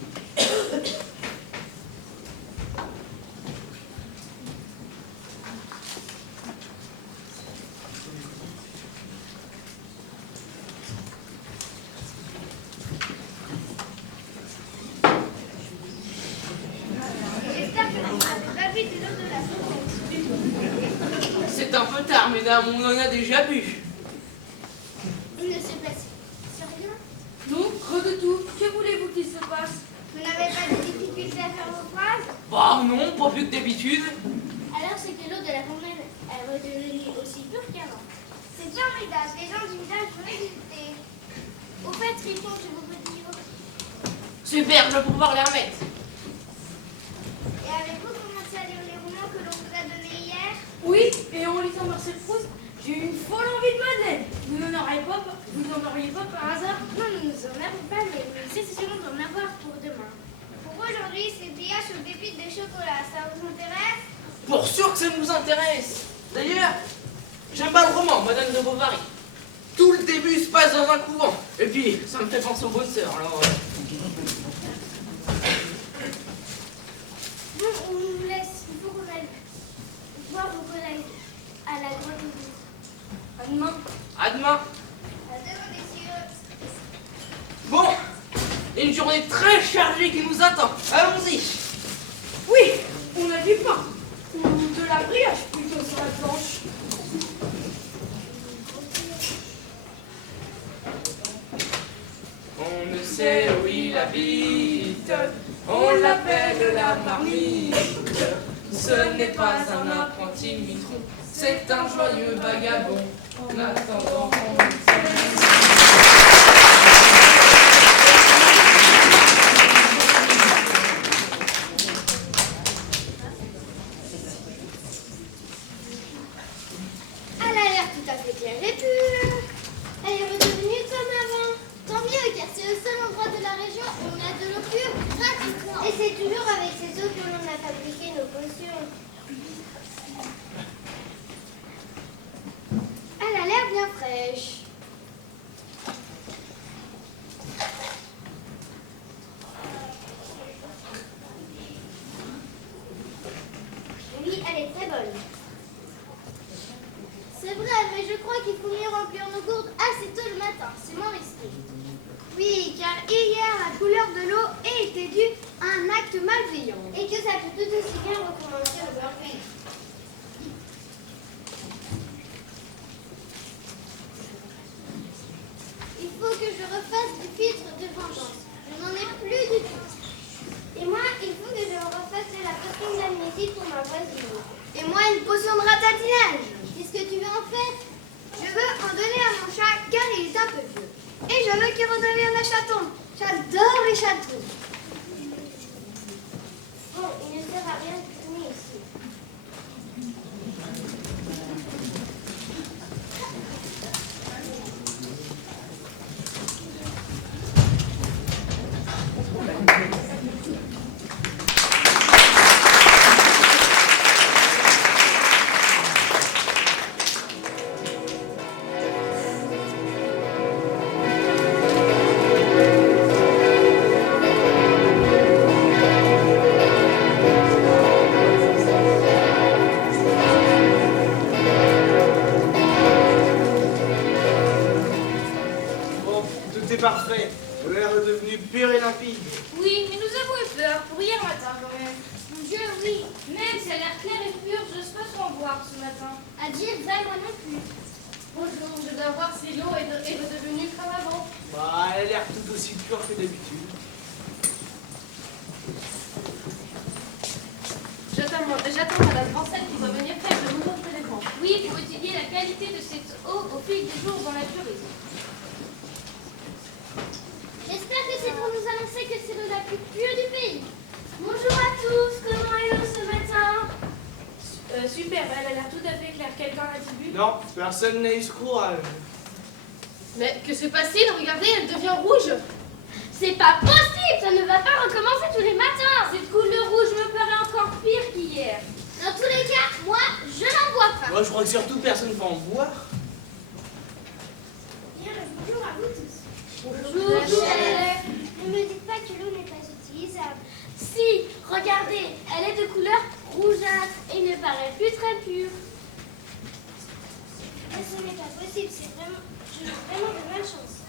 J'espère que vous avez pas bu de l'eau de la fontaine. C'est un peu tard, mesdames, on en a déjà bu. Il ne se passe rien. Non, rien de tout. Que voulez-vous qu'il se passe? Vous n'avez pas de difficulté à faire vos phrases? Bah non, pas plus que d'habitude. Alors c'est que l'eau de la fontaine est redevenue aussi pure qu'avant. C'est formidable, les gens du village vont exulter. Au fait, répond, je vous redis. Super, je vais pouvoir les remettre. Et avez-vous commencé à lire les romans que l'on vous a donnés hier? Oui, et en lisant Marcel Proust, j'ai eu une folle envie de madeleine. Vous n'en auriez pas par hasard? Non, nous en avons pas, mais nous essayons d'en avoir pour demain. Pour aujourd'hui, c'est brioche aux pépites de chocolat. Ça vous intéresse? Pour sûr que ça nous intéresse. D'ailleurs, j'aime pas le roman, Madame de Bovary. Tout le début se passe dans un couvent. Et puis, ça me fait penser aux bonnes sœurs, alors... Bon, on nous laisse. Il faut qu'on aille voir vos collègues à la grotte au bout. À demain. À demain. À demain, messieurs. Bon, il y a une journée très chargée qui nous attend. Allons-y. Oui, on a du pain. Ou de la brioche plutôt sur la planche. On ne sait où il habite, on l'appelle la marmite. Ce n'est pas un apprenti mitron, c'est un joyeux vagabond. En attendant qu'on le sait. Elle a l'air tout à fait claire et pure. Elle est redevenue comme avant. Tant mieux, car c'est le seul endroit de la région où on a de l'eau pure gratuitement. Et c'est toujours avec ces eaux que l'on a fabriqué nos potions. Elle a l'air bien fraîche. Oui, elle est très bonne. C'est vrai, mais je crois qu'il faut mieux remplir nos gourdes assez tôt le matin. C'est moins risqué. Oui, car hier, la couleur de l'eau était due à un acte malveillant. Et que ça peut tout aussi bien recommencer aujourd'hui. Il faut que je refasse des filtres de vengeance. Je n'en ai plus du tout. Et moi, il faut que je refasse de la potion d'amnésie pour ma voisine. Et moi, une potion de ratatinage. Qu'est-ce que tu veux en faire? Je veux en donner à mon chat car il est un peu vieux. Et je veux qu'il redevienne un chaton. J'adore les chatons. Bon, il ne sert à rien de tourner ici. Bon, tout est parfait. L'air est devenu pur et limpide. Oui, mais nous avons eu peur pour hier matin quand même. Mon Dieu, oui. Même si elle a l'air claire et pure, j'ose pas trop en boire ce matin. À dire vrai, moi non plus. Bonjour, je dois voir si l'eau est redevenue comme avant. Bah, elle a l'air tout aussi pure que d'habitude. J'attends Madame Rancel qui va venir faire de nouveaux prélèvements. Oui, pour étudier la qualité de cette eau au fil des jours dans la durée. J'espère que c'est pour nous annoncer que c'est l'eau la plus pure du pays. Bonjour à tous, comment est l'eau ce matin? Super, elle a l'air tout à fait claire. Quelqu'un l'a vu? Non, personne n'a eu ce courage. Mais que se passe-t-il? Regardez, elle devient rouge. C'est pas possible, ça ne va pas recommencer tous les matins. Cette couleur rouge me paraît encore pire qu'hier. Dans tous les cas, moi, je n'en bois pas. Moi, je crois que surtout personne ne va en boire. Bien, bonjour à vous tous. Bonjour, chef. Ne me dites pas que l'eau n'est pas utilisable. Si, regardez, elle est de couleur rougeâtre et ne paraît plus très pure. Mais ce n'est pas possible, je n'ai vraiment de malchance.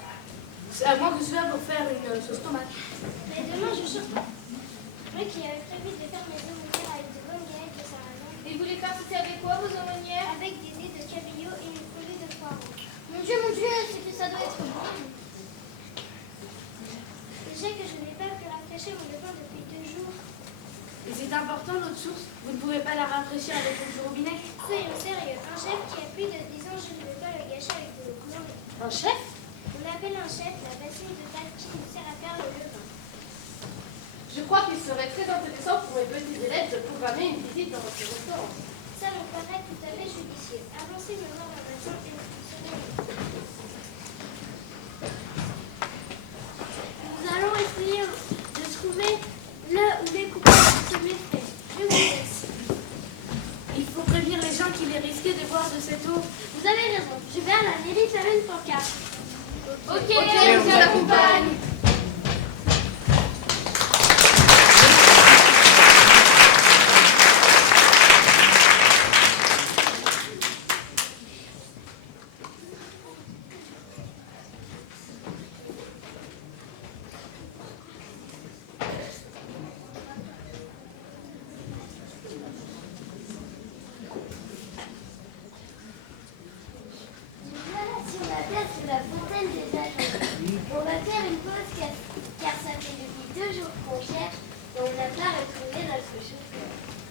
C'est à moi que je viens pour faire une sauce tomate. Mais demain, je sors pas. Moi qui avais prévu de faire mes aumônières avec de bonnes galettes de sarrasin. Et vous les farcissez avec quoi, vos aumônières? Avec des nez de cabillaud et une folie de poireaux. Mon Dieu, c'est que ça doit être bon. Déjà que je n'ai pas pu rafraîchir mon levain depuis 2 jours. Et c'est important, l'eau de source. Vous ne pouvez pas la rafraîchir avec du robinet? Soyons sérieux. Un chef qui a plus de 10 ans, je ne vais pas le gâcher avec de l'eau chlorée. Un chef? On l'appelle un chef, la bassine de taille qui nous sert à faire le levain. Je crois qu'il serait très intéressant pour mes petits élèves de programmer une visite dans votre restaurant. Ça me paraît tout à fait judicieux. Avancez me voir un matin et nous fonctionnons. Nous allons essayer de trouver le ou les coupables de ce méfait. Je vous laisse. Il faut prévenir les gens qu'il est risqué de boire de cette eau. Vous avez raison. Je vais à la mairie faire une pancarte. Ok, on vous accompagne. Voilà sur la place de la fontaine des agents. On va faire une pause car ça fait depuis 2 jours qu'on cherche et on n'a pas retrouvé notre chauffeur.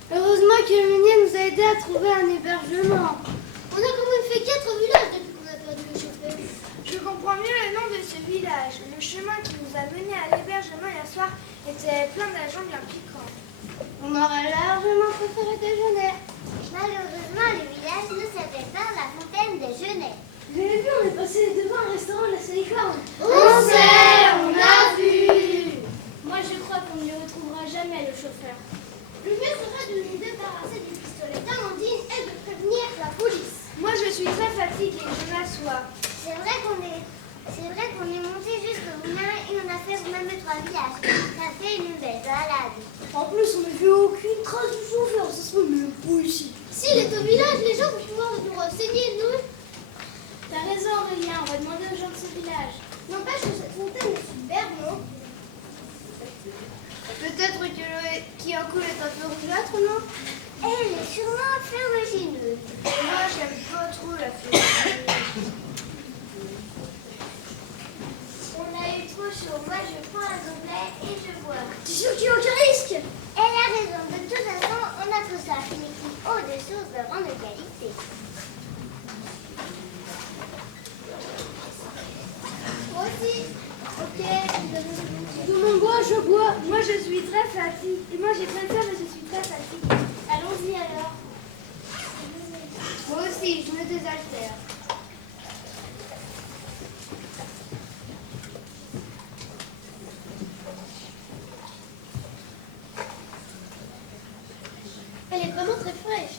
Heureusement que le meunier nous a aidé à trouver un hébergement. On a quand même fait 4 villages depuis qu'on a perdu le chauffeur. Je comprends mieux le nom de ce village. Le chemin qui nous a menés à l'hébergement hier soir était plein d'agents bien piquants. On aurait largement préféré déjeuner. Malheureusement, le village ne s'appelle pas la fontaine des Genêts. Vous avez vu, on est passé devant un restaurant de la Salicorne. On sait, on a vu. Moi, je crois qu'on ne retrouvera jamais le chauffeur. Le mieux serait de nous débarrasser du pistolet d'Amandine et de prévenir la police. Moi, je suis très fatiguée, je m'assois. C'est vrai qu'on est monté jusqu'au moulin et on a fait même 3 villages. Ça fait une belle balade. En plus, on n'a vu aucune trace du chauffeur, ça se peut même pas ici. S'il est au village, les gens vont pouvoir nous renseigner, nous. T'as raison, Aurélien, on va demander aux gens de ce village. N'empêche que cette fontaine est superbe, non? Peut-être que l'eau qui en coule est un peu rougeâtre, non? Elle est sûrement ferrugineuse. Moi, j'aime pas trop la ferrugineuse. On a eu trop chaud. Moi, je prends un gobelet et je bois. T'es sûr qu'il y a aucun risque? Elle a raison. De toute façon, on a tout ça. Une équipe eau de source de grande qualité. Moi aussi. Ok, Tout le monde boit, je bois. Moi, je suis très fatiguée. Et moi, j'ai plein de mais je suis très fatiguée. allons-y alors. Moi aussi, je me désaltère. Elle est vraiment très fraîche.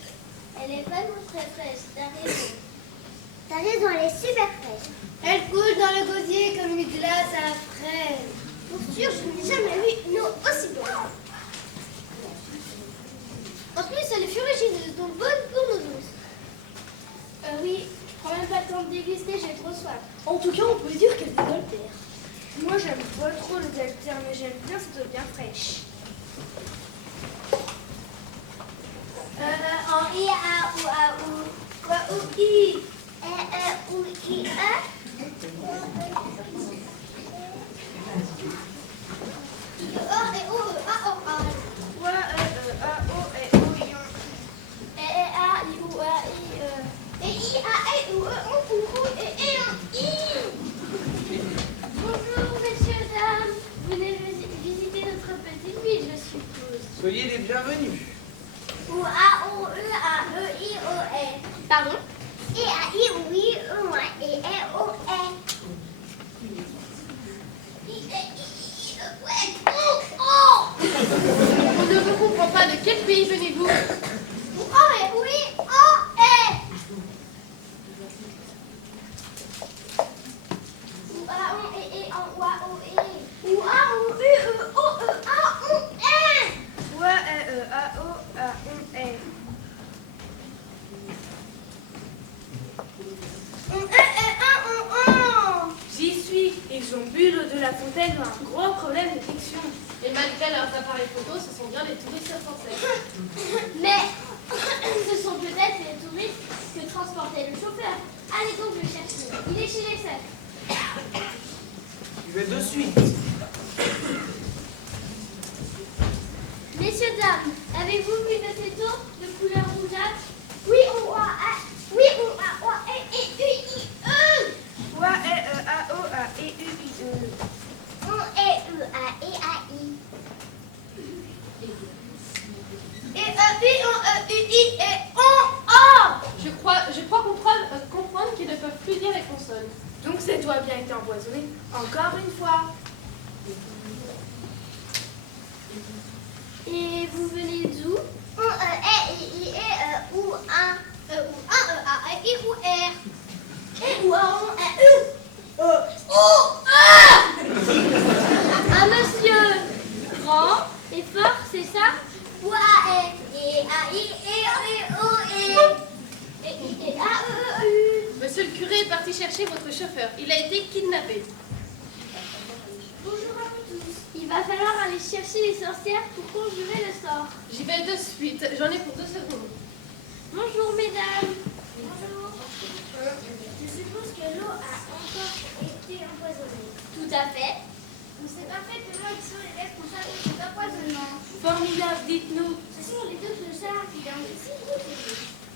Elle est vraiment très fraîche, t'as raison. T'as raison, elle est super fraîche. Elle coule dans le gosier comme une glace à la fraise. Pour sûr, je n'ai jamais vu une eau aussi bonne. En plus, elle est ferrugineuse, donc bonne pour nos os. Oui, je prends même pas le temps de déguster, j'ai trop soif. En tout cas, on peut dire qu'elle désaltère. Moi, j'aime pas trop le désaltère, mais j'aime bien cette eau bien fraîche. En I, A, ou, A, ou. Quoi, E-E-O-U-I. E-E-O-U-I-E. Bonjour, messieurs, dames. Vous venez visiter notre petite ville, je suppose. Soyez les bienvenus. O-A-O-E-A-E-I-O-E. Pardon? E-A-I-O-I-O-I. On ne vous comprend pas. De quel pays venez-vous? J'y suis. Ils ont bu l'eau de la fontaine ou un gros problème de diction. Et malgré leurs appareils photo, ce sont bien les touristes français. Mais ce sont peut-être les touristes que transportait le chauffeur. Allez donc le chercher. Il est chez les sœurs. Je vais de suite. Messieurs, dames, avez-vous vu de ces eaux de couleur rougeâtre? Oui, on a, oui, on a, E-E-A-O-A-E-U-I-E. O-E-U-A-E-A-I. Je crois comprendre qu'ils ne peuvent plus lire les consonnes. Donc cette eau a bien été empoisonnée. Encore une fois. Et vous venez d'où? O-E-I-I-E-U-A-E-U-A-E-I-U-R. Un monsieur grand et fort, c'est ça? Monsieur le curé est parti chercher votre chauffeur. Il a été kidnappé. Bonjour à vous tous. Il va falloir aller chercher les sorcières pour conjurer le sort. J'y vais de suite. J'en ai pour 2 secondes. Bonjour mesdames. Bonjour. Je suppose que l'eau a encore été empoisonnée. Tout à fait. On sait parfaitement qui sont les responsables de cet empoisonnement. Formidable, dites-nous. Ce sont les deux clochards qui dorment ici.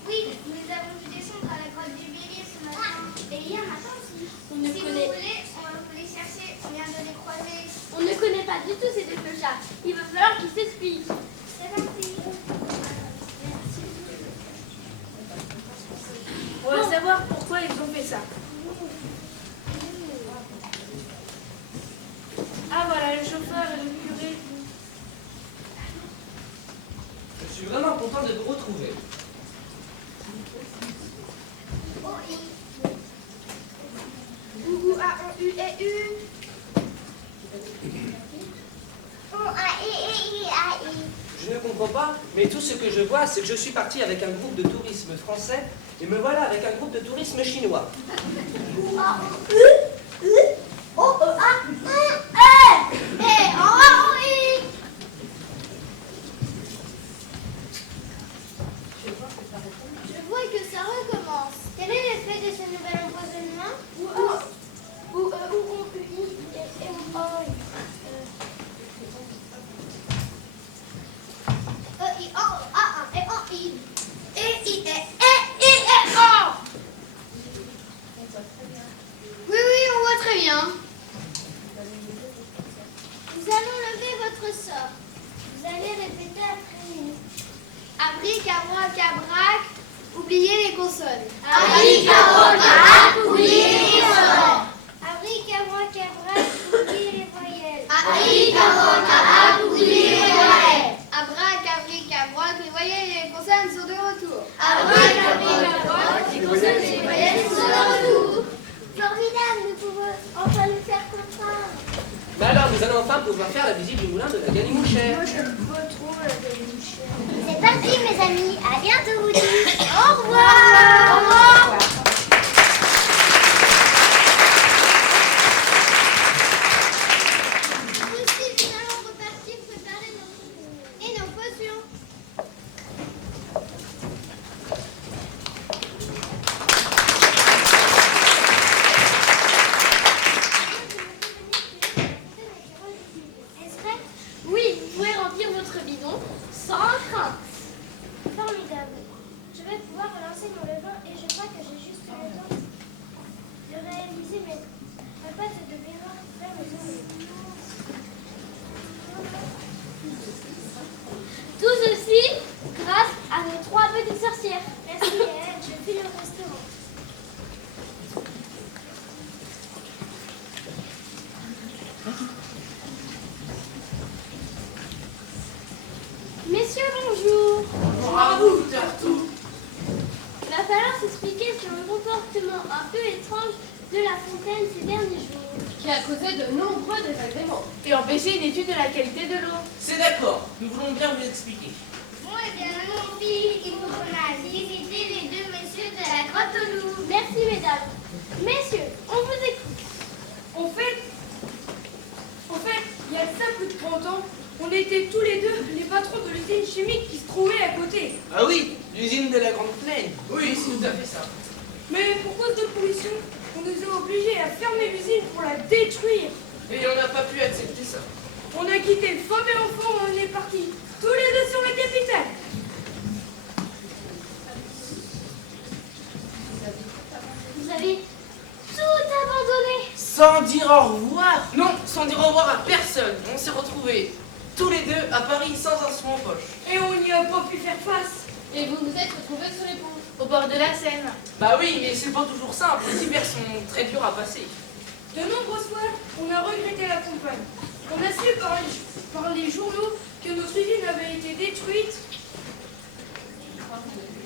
Oui, nous les avons vus descendre à la grotte des Béliers ce matin. Et hier matin aussi. On ne Si connaît- vous voulez, on va vous les chercher. On vient de les croiser. On ne connaît pas du tout ces deux clochards. Il va falloir qu'ils s'expliquent. C'est parti. Merci. On va savoir pourquoi ils ont fait ça. Ah voilà, le chauffeur et le curé. Je suis vraiment content de vous retrouver. O-U-A-O-U-E-U. O-A-I-I-I-A-I. Je ne comprends pas, mais tout ce que je vois, c'est que je suis parti avec un groupe de tourisme français et me voilà avec un groupe de tourisme chinois. Je vois que ça recommence. Quel est l'effet de ce nouvel empoisonnement? Oui, on voit très bien. Nous allons lever votre sort. Vous allez répéter après nous. Abricabra-cabrac, oubliez les consonnes. Abricabra-cabrac, oubliez les consonnes. Abricabra-cabrac, oubliez les voyelles. Abricabra-cabrac, oubliez les voyelles. Abracabri-cabrac, les voyelles et les consonnes sont de retour. Abracabra-cabrac, les consonnes et les voyelles sont de retour. Formidable, nous pouvons enfin nous faire comprendre. Mais alors, nous allons enfin pouvoir faire la visite du moulin de la Galimouchère. Moi, j'aime pas trop la galimouchère. C'est parti, mes amis. À bientôt, vous tous. Au revoir. Au revoir. Aussi, nous allons repartir préparer nos et nos potions. s'expliquer sur le comportement un peu étrange de La Fontaine ces derniers jours. Qui a causé de nombreux désagréments. Et empêcher une étude de la qualité de l'eau. C'est d'accord, nous voulons bien vous expliquer. Bon, eh bien, mon fils, il faut qu'on aille visiter les deux messieurs de la grotte au loup. Merci, mesdames. Messieurs, on vous écoute. En fait, il y a ça plus de 30 ans, on était tous les deux les patrons de l'usine chimique qui se trouvait à côté. Ah oui, l'usine de la Grande Plaine. Oui, c'est tout à fait ça. Mais pour cause de pollution, on nous a obligés à fermer l'usine pour la détruire. Et on n'a pas pu accepter ça. On a quitté femme et enfant, on est partis tous les deux sur la capitale. Vous avez tout abandonné. Sans dire au revoir. Non, sans dire au revoir à personne. On s'est retrouvés tous les deux à Paris sans un sou en poche. Et on n'y a pas pu faire face. Et vous vous êtes retrouvés sur les ponts. Au bord de la Seine. Bah oui, mais c'est pas toujours simple. Les hivers sont très durs à passer. De nombreuses fois, on a regretté la campagne. On a su par les journaux que notre usine avait été détruite.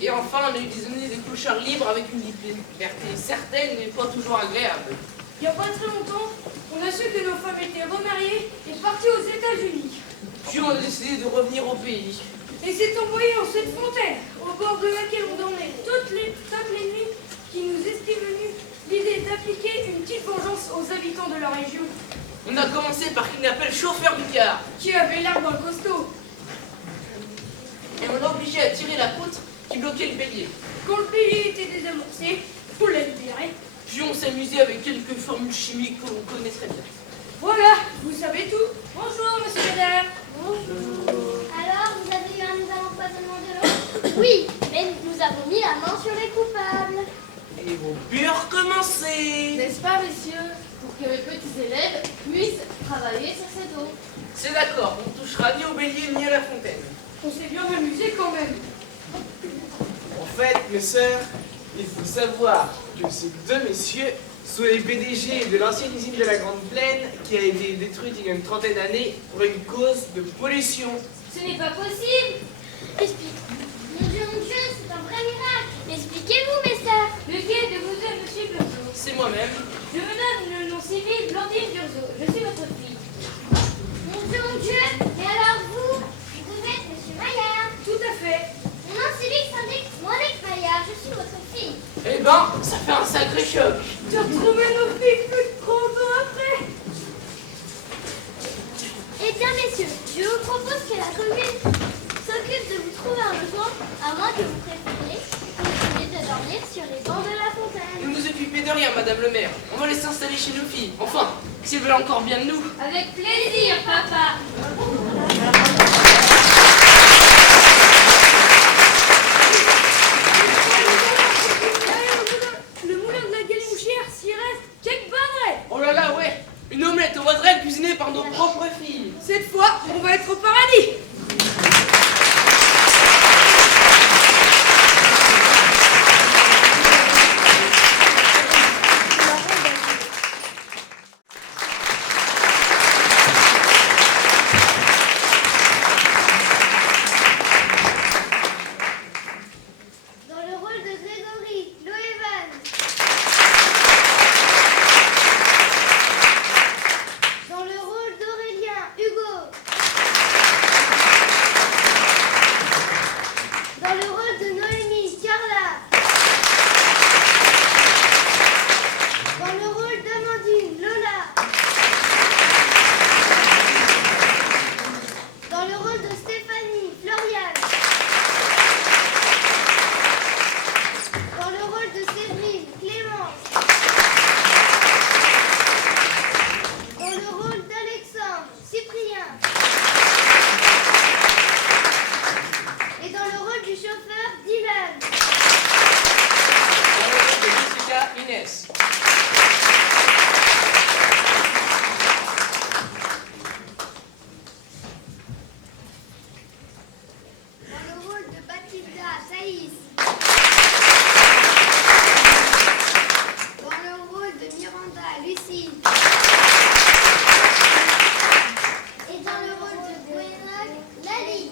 Et enfin, on a eu des années de clochards libres avec une liberté certaine mais pas toujours agréable. Il n'y a pas très longtemps, on a su que nos femmes étaient remariées et parties aux États-Unis. Puis on a décidé de revenir au pays. Et s'est envoyé en cette fontaine, au bord de laquelle on dormait toutes les nuits, qui nous est venue l'idée d'appliquer une petite vengeance aux habitants de la région. On a commencé par kidnapper le chauffeur du car. Qui avait l'air d'un costaud. Et on l'a obligé à tirer la poutre qui bloquait le bélier. Quand le bélier était désamorcé, on l'a libéré. Puis on s'amusait avec quelques formules chimiques qu'on connaît très bien. Voilà, vous savez tout. Bonjour, monsieur Madame. Bonjour. Alors, vous avez eu un nouvel empoisonnement de l'eau? Oui, mais nous avons mis la main sur les coupables. Et vont pu recommencer. N'est-ce pas, messieurs, pour que mes petits élèves puissent travailler sur cette eau. C'est d'accord, on ne touchera ni au bélier ni à la fontaine. On s'est bien amusé quand même. En fait, mes sœurs, il faut savoir que ces deux messieurs sont les PDG de l'ancienne usine de la Grande Plaine qui a été détruite il y a une trentaine d'années pour une cause de pollution. Ce n'est pas possible. Explique. Mon Dieu, c'est un vrai miracle. Expliquez-vous, mes sœurs. Lequel de vous est monsieur Burzo? C'est moi-même. Je me donne le nom civil Blandine Burzo. Je suis votre fille. Mon Dieu, mais alors vous êtes monsieur Maillard. Tout à fait. Mon nom civil s'indique Monique Maillard. Je suis votre fille. Eh ben, ça fait un sacré choc. De retrouver nos filles plus de 30 ans après. Eh bien, messieurs, je vous propose que la commune s'occupe de vous trouver un logement, à moins que vous préfériez continuer de dormir sur les bancs de la fontaine. Vous nous occupez de rien, madame le maire. On va les s'installer chez nos filles. Enfin, s'ils veulent encore bien de nous. Avec plaisir, papa. Le moulin de la galimouchière, s'y reste quelques bannerets. Oh là là, ouais. Une omelette au vadrel cuisinée par nos propres filles. Cette fois, on va être au paradis. Dans le rôle de Grégory, Loévan. Dans le rôle d'Aurélien, Hugo. Dans le rôle de Noémie, Carla. Dans le rôle d'Amandine, Lola. Dans le rôle de Stéphanie, Floriane. Dans le rôle de Séverine, Clémence. Dans le rôle d'Alexandre, Cyprien. Et dans le rôle du chauffeur, Dylan. Dans le rôle de Jessica, Inès. Dans le rôle de Bathilda, Thaïs. Dans le rôle de Miranda, Lucie. Et dans le rôle de Gwenag, Lali.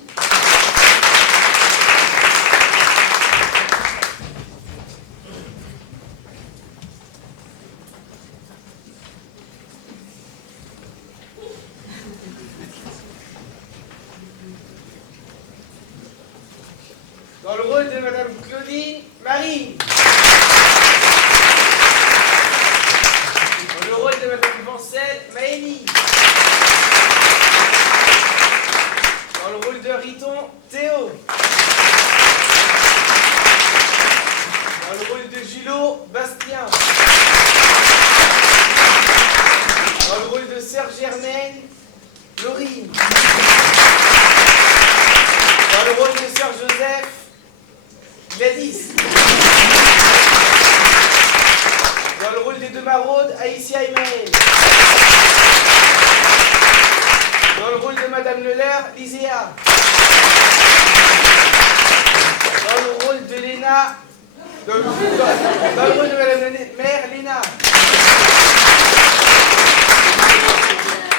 rôle de Madame Claudine Marie. Dans le rôle de Madame Vancel Maëlie. Dans le rôle de Riton Théo. Dans le rôle de Julot Bastien. Dans le rôle de Sœur Germaine Laurine. Dans le rôle de Sœur Joseph Gladys. Dans le rôle des deux maraudes, Aïssia et Maëlle. Dans le rôle de Madame Leleur, Lyséa. Dans le rôle de Léna, dans le rôle de Madame la mère, Léna.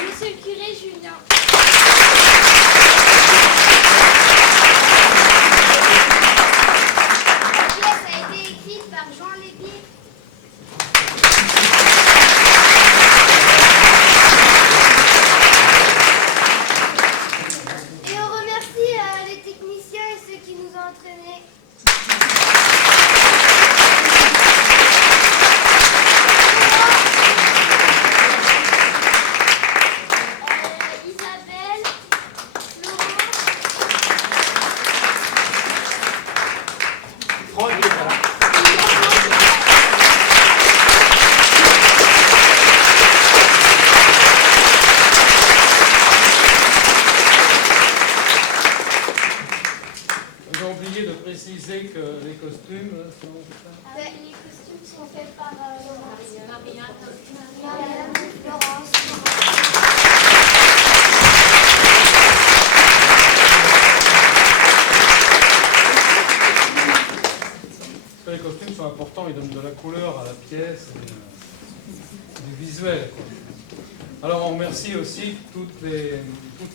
Monsieur le curé, Julien. La pièce a été écrite par Jean Lébier. Et on remercie les techniciens et ceux qui nous ont entraînés. Isabelle, Laurent, Franck est là. J'ai oublié de préciser que les costumes sont... Les costumes sont faits par Laurence. Les costumes sont importants, ils donnent de la couleur à la pièce, et du visuel, quoi. Alors on remercie aussi toute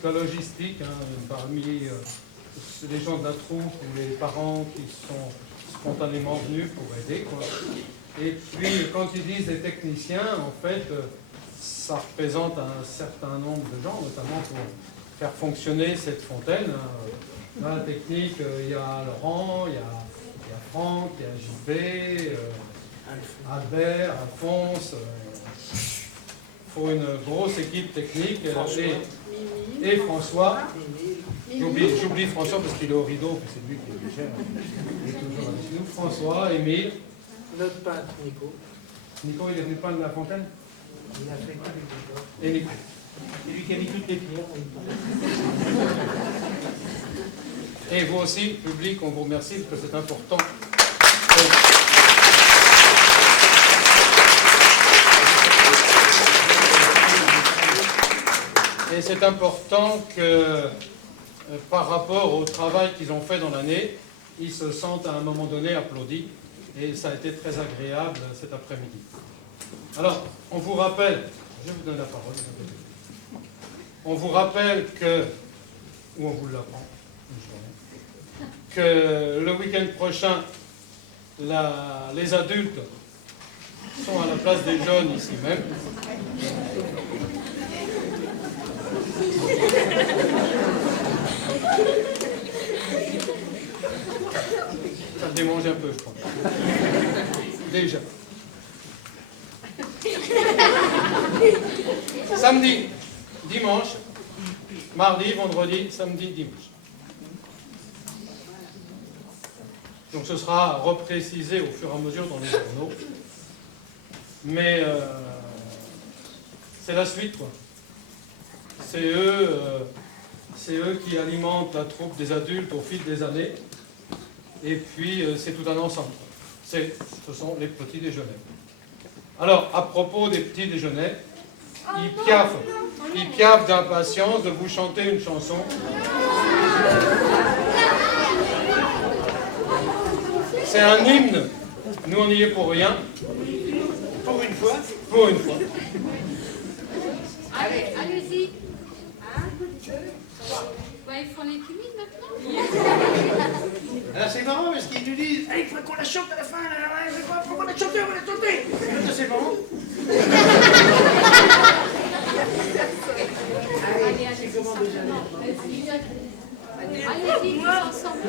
la logistique, hein, parmi les gens de la troupe ou les parents qui sont spontanément venus pour aider, quoi. Et puis quand ils disent des techniciens, en fait, ça représente un certain nombre de gens, notamment pour faire fonctionner cette fontaine. Dans la technique, il y a Laurent, il y a Franck, il y a JP, Albert, Alphonse. Il faut une grosse équipe technique. Et François. J'oublie François parce qu'il est au rideau, puis c'est lui qui est cher. Il est toujours avec nous. François, Émile. Notre peintre, Nico. Nico, il est venu peindre la fontaine? Il a fait quoi avec le corps? Et Nico. C'est lui qui a mis toutes les pierres. Et vous aussi, public, on vous remercie parce que c'est important. Et c'est important que, par rapport au travail qu'ils ont fait dans l'année, ils se sentent à un moment donné applaudis. Et ça a été très agréable cet après-midi. Alors, on vous rappelle, je vous donne la parole, on vous rappelle que, ou on vous l'apprend, que le week-end prochain, les adultes sont à la place des jeunes ici même. Ça démange un peu, je crois. Déjà. Samedi, dimanche, mardi, vendredi, samedi, dimanche. Donc ce sera reprécisé au fur et à mesure dans les journaux. Mais c'est la suite, quoi. C'est eux qui alimentent la troupe des adultes au fil des années. Et puis c'est tout un ensemble. Ce sont les petits déjeuners. Alors, à propos des petits déjeuners, ils piaffent d'impatience de vous chanter une chanson. C'est un hymne. Nous, on n'y est pour rien. Pour une fois. Pour une fois. Allez-y. Il faut les timides maintenant. Alors c'est marrant parce qu'ils nous disent il faut qu'on la chante à la fin, il faut qu'on la chante, on va la chanter. C'est marrant. Allez, comment déjà? Allez-y, tous ensemble.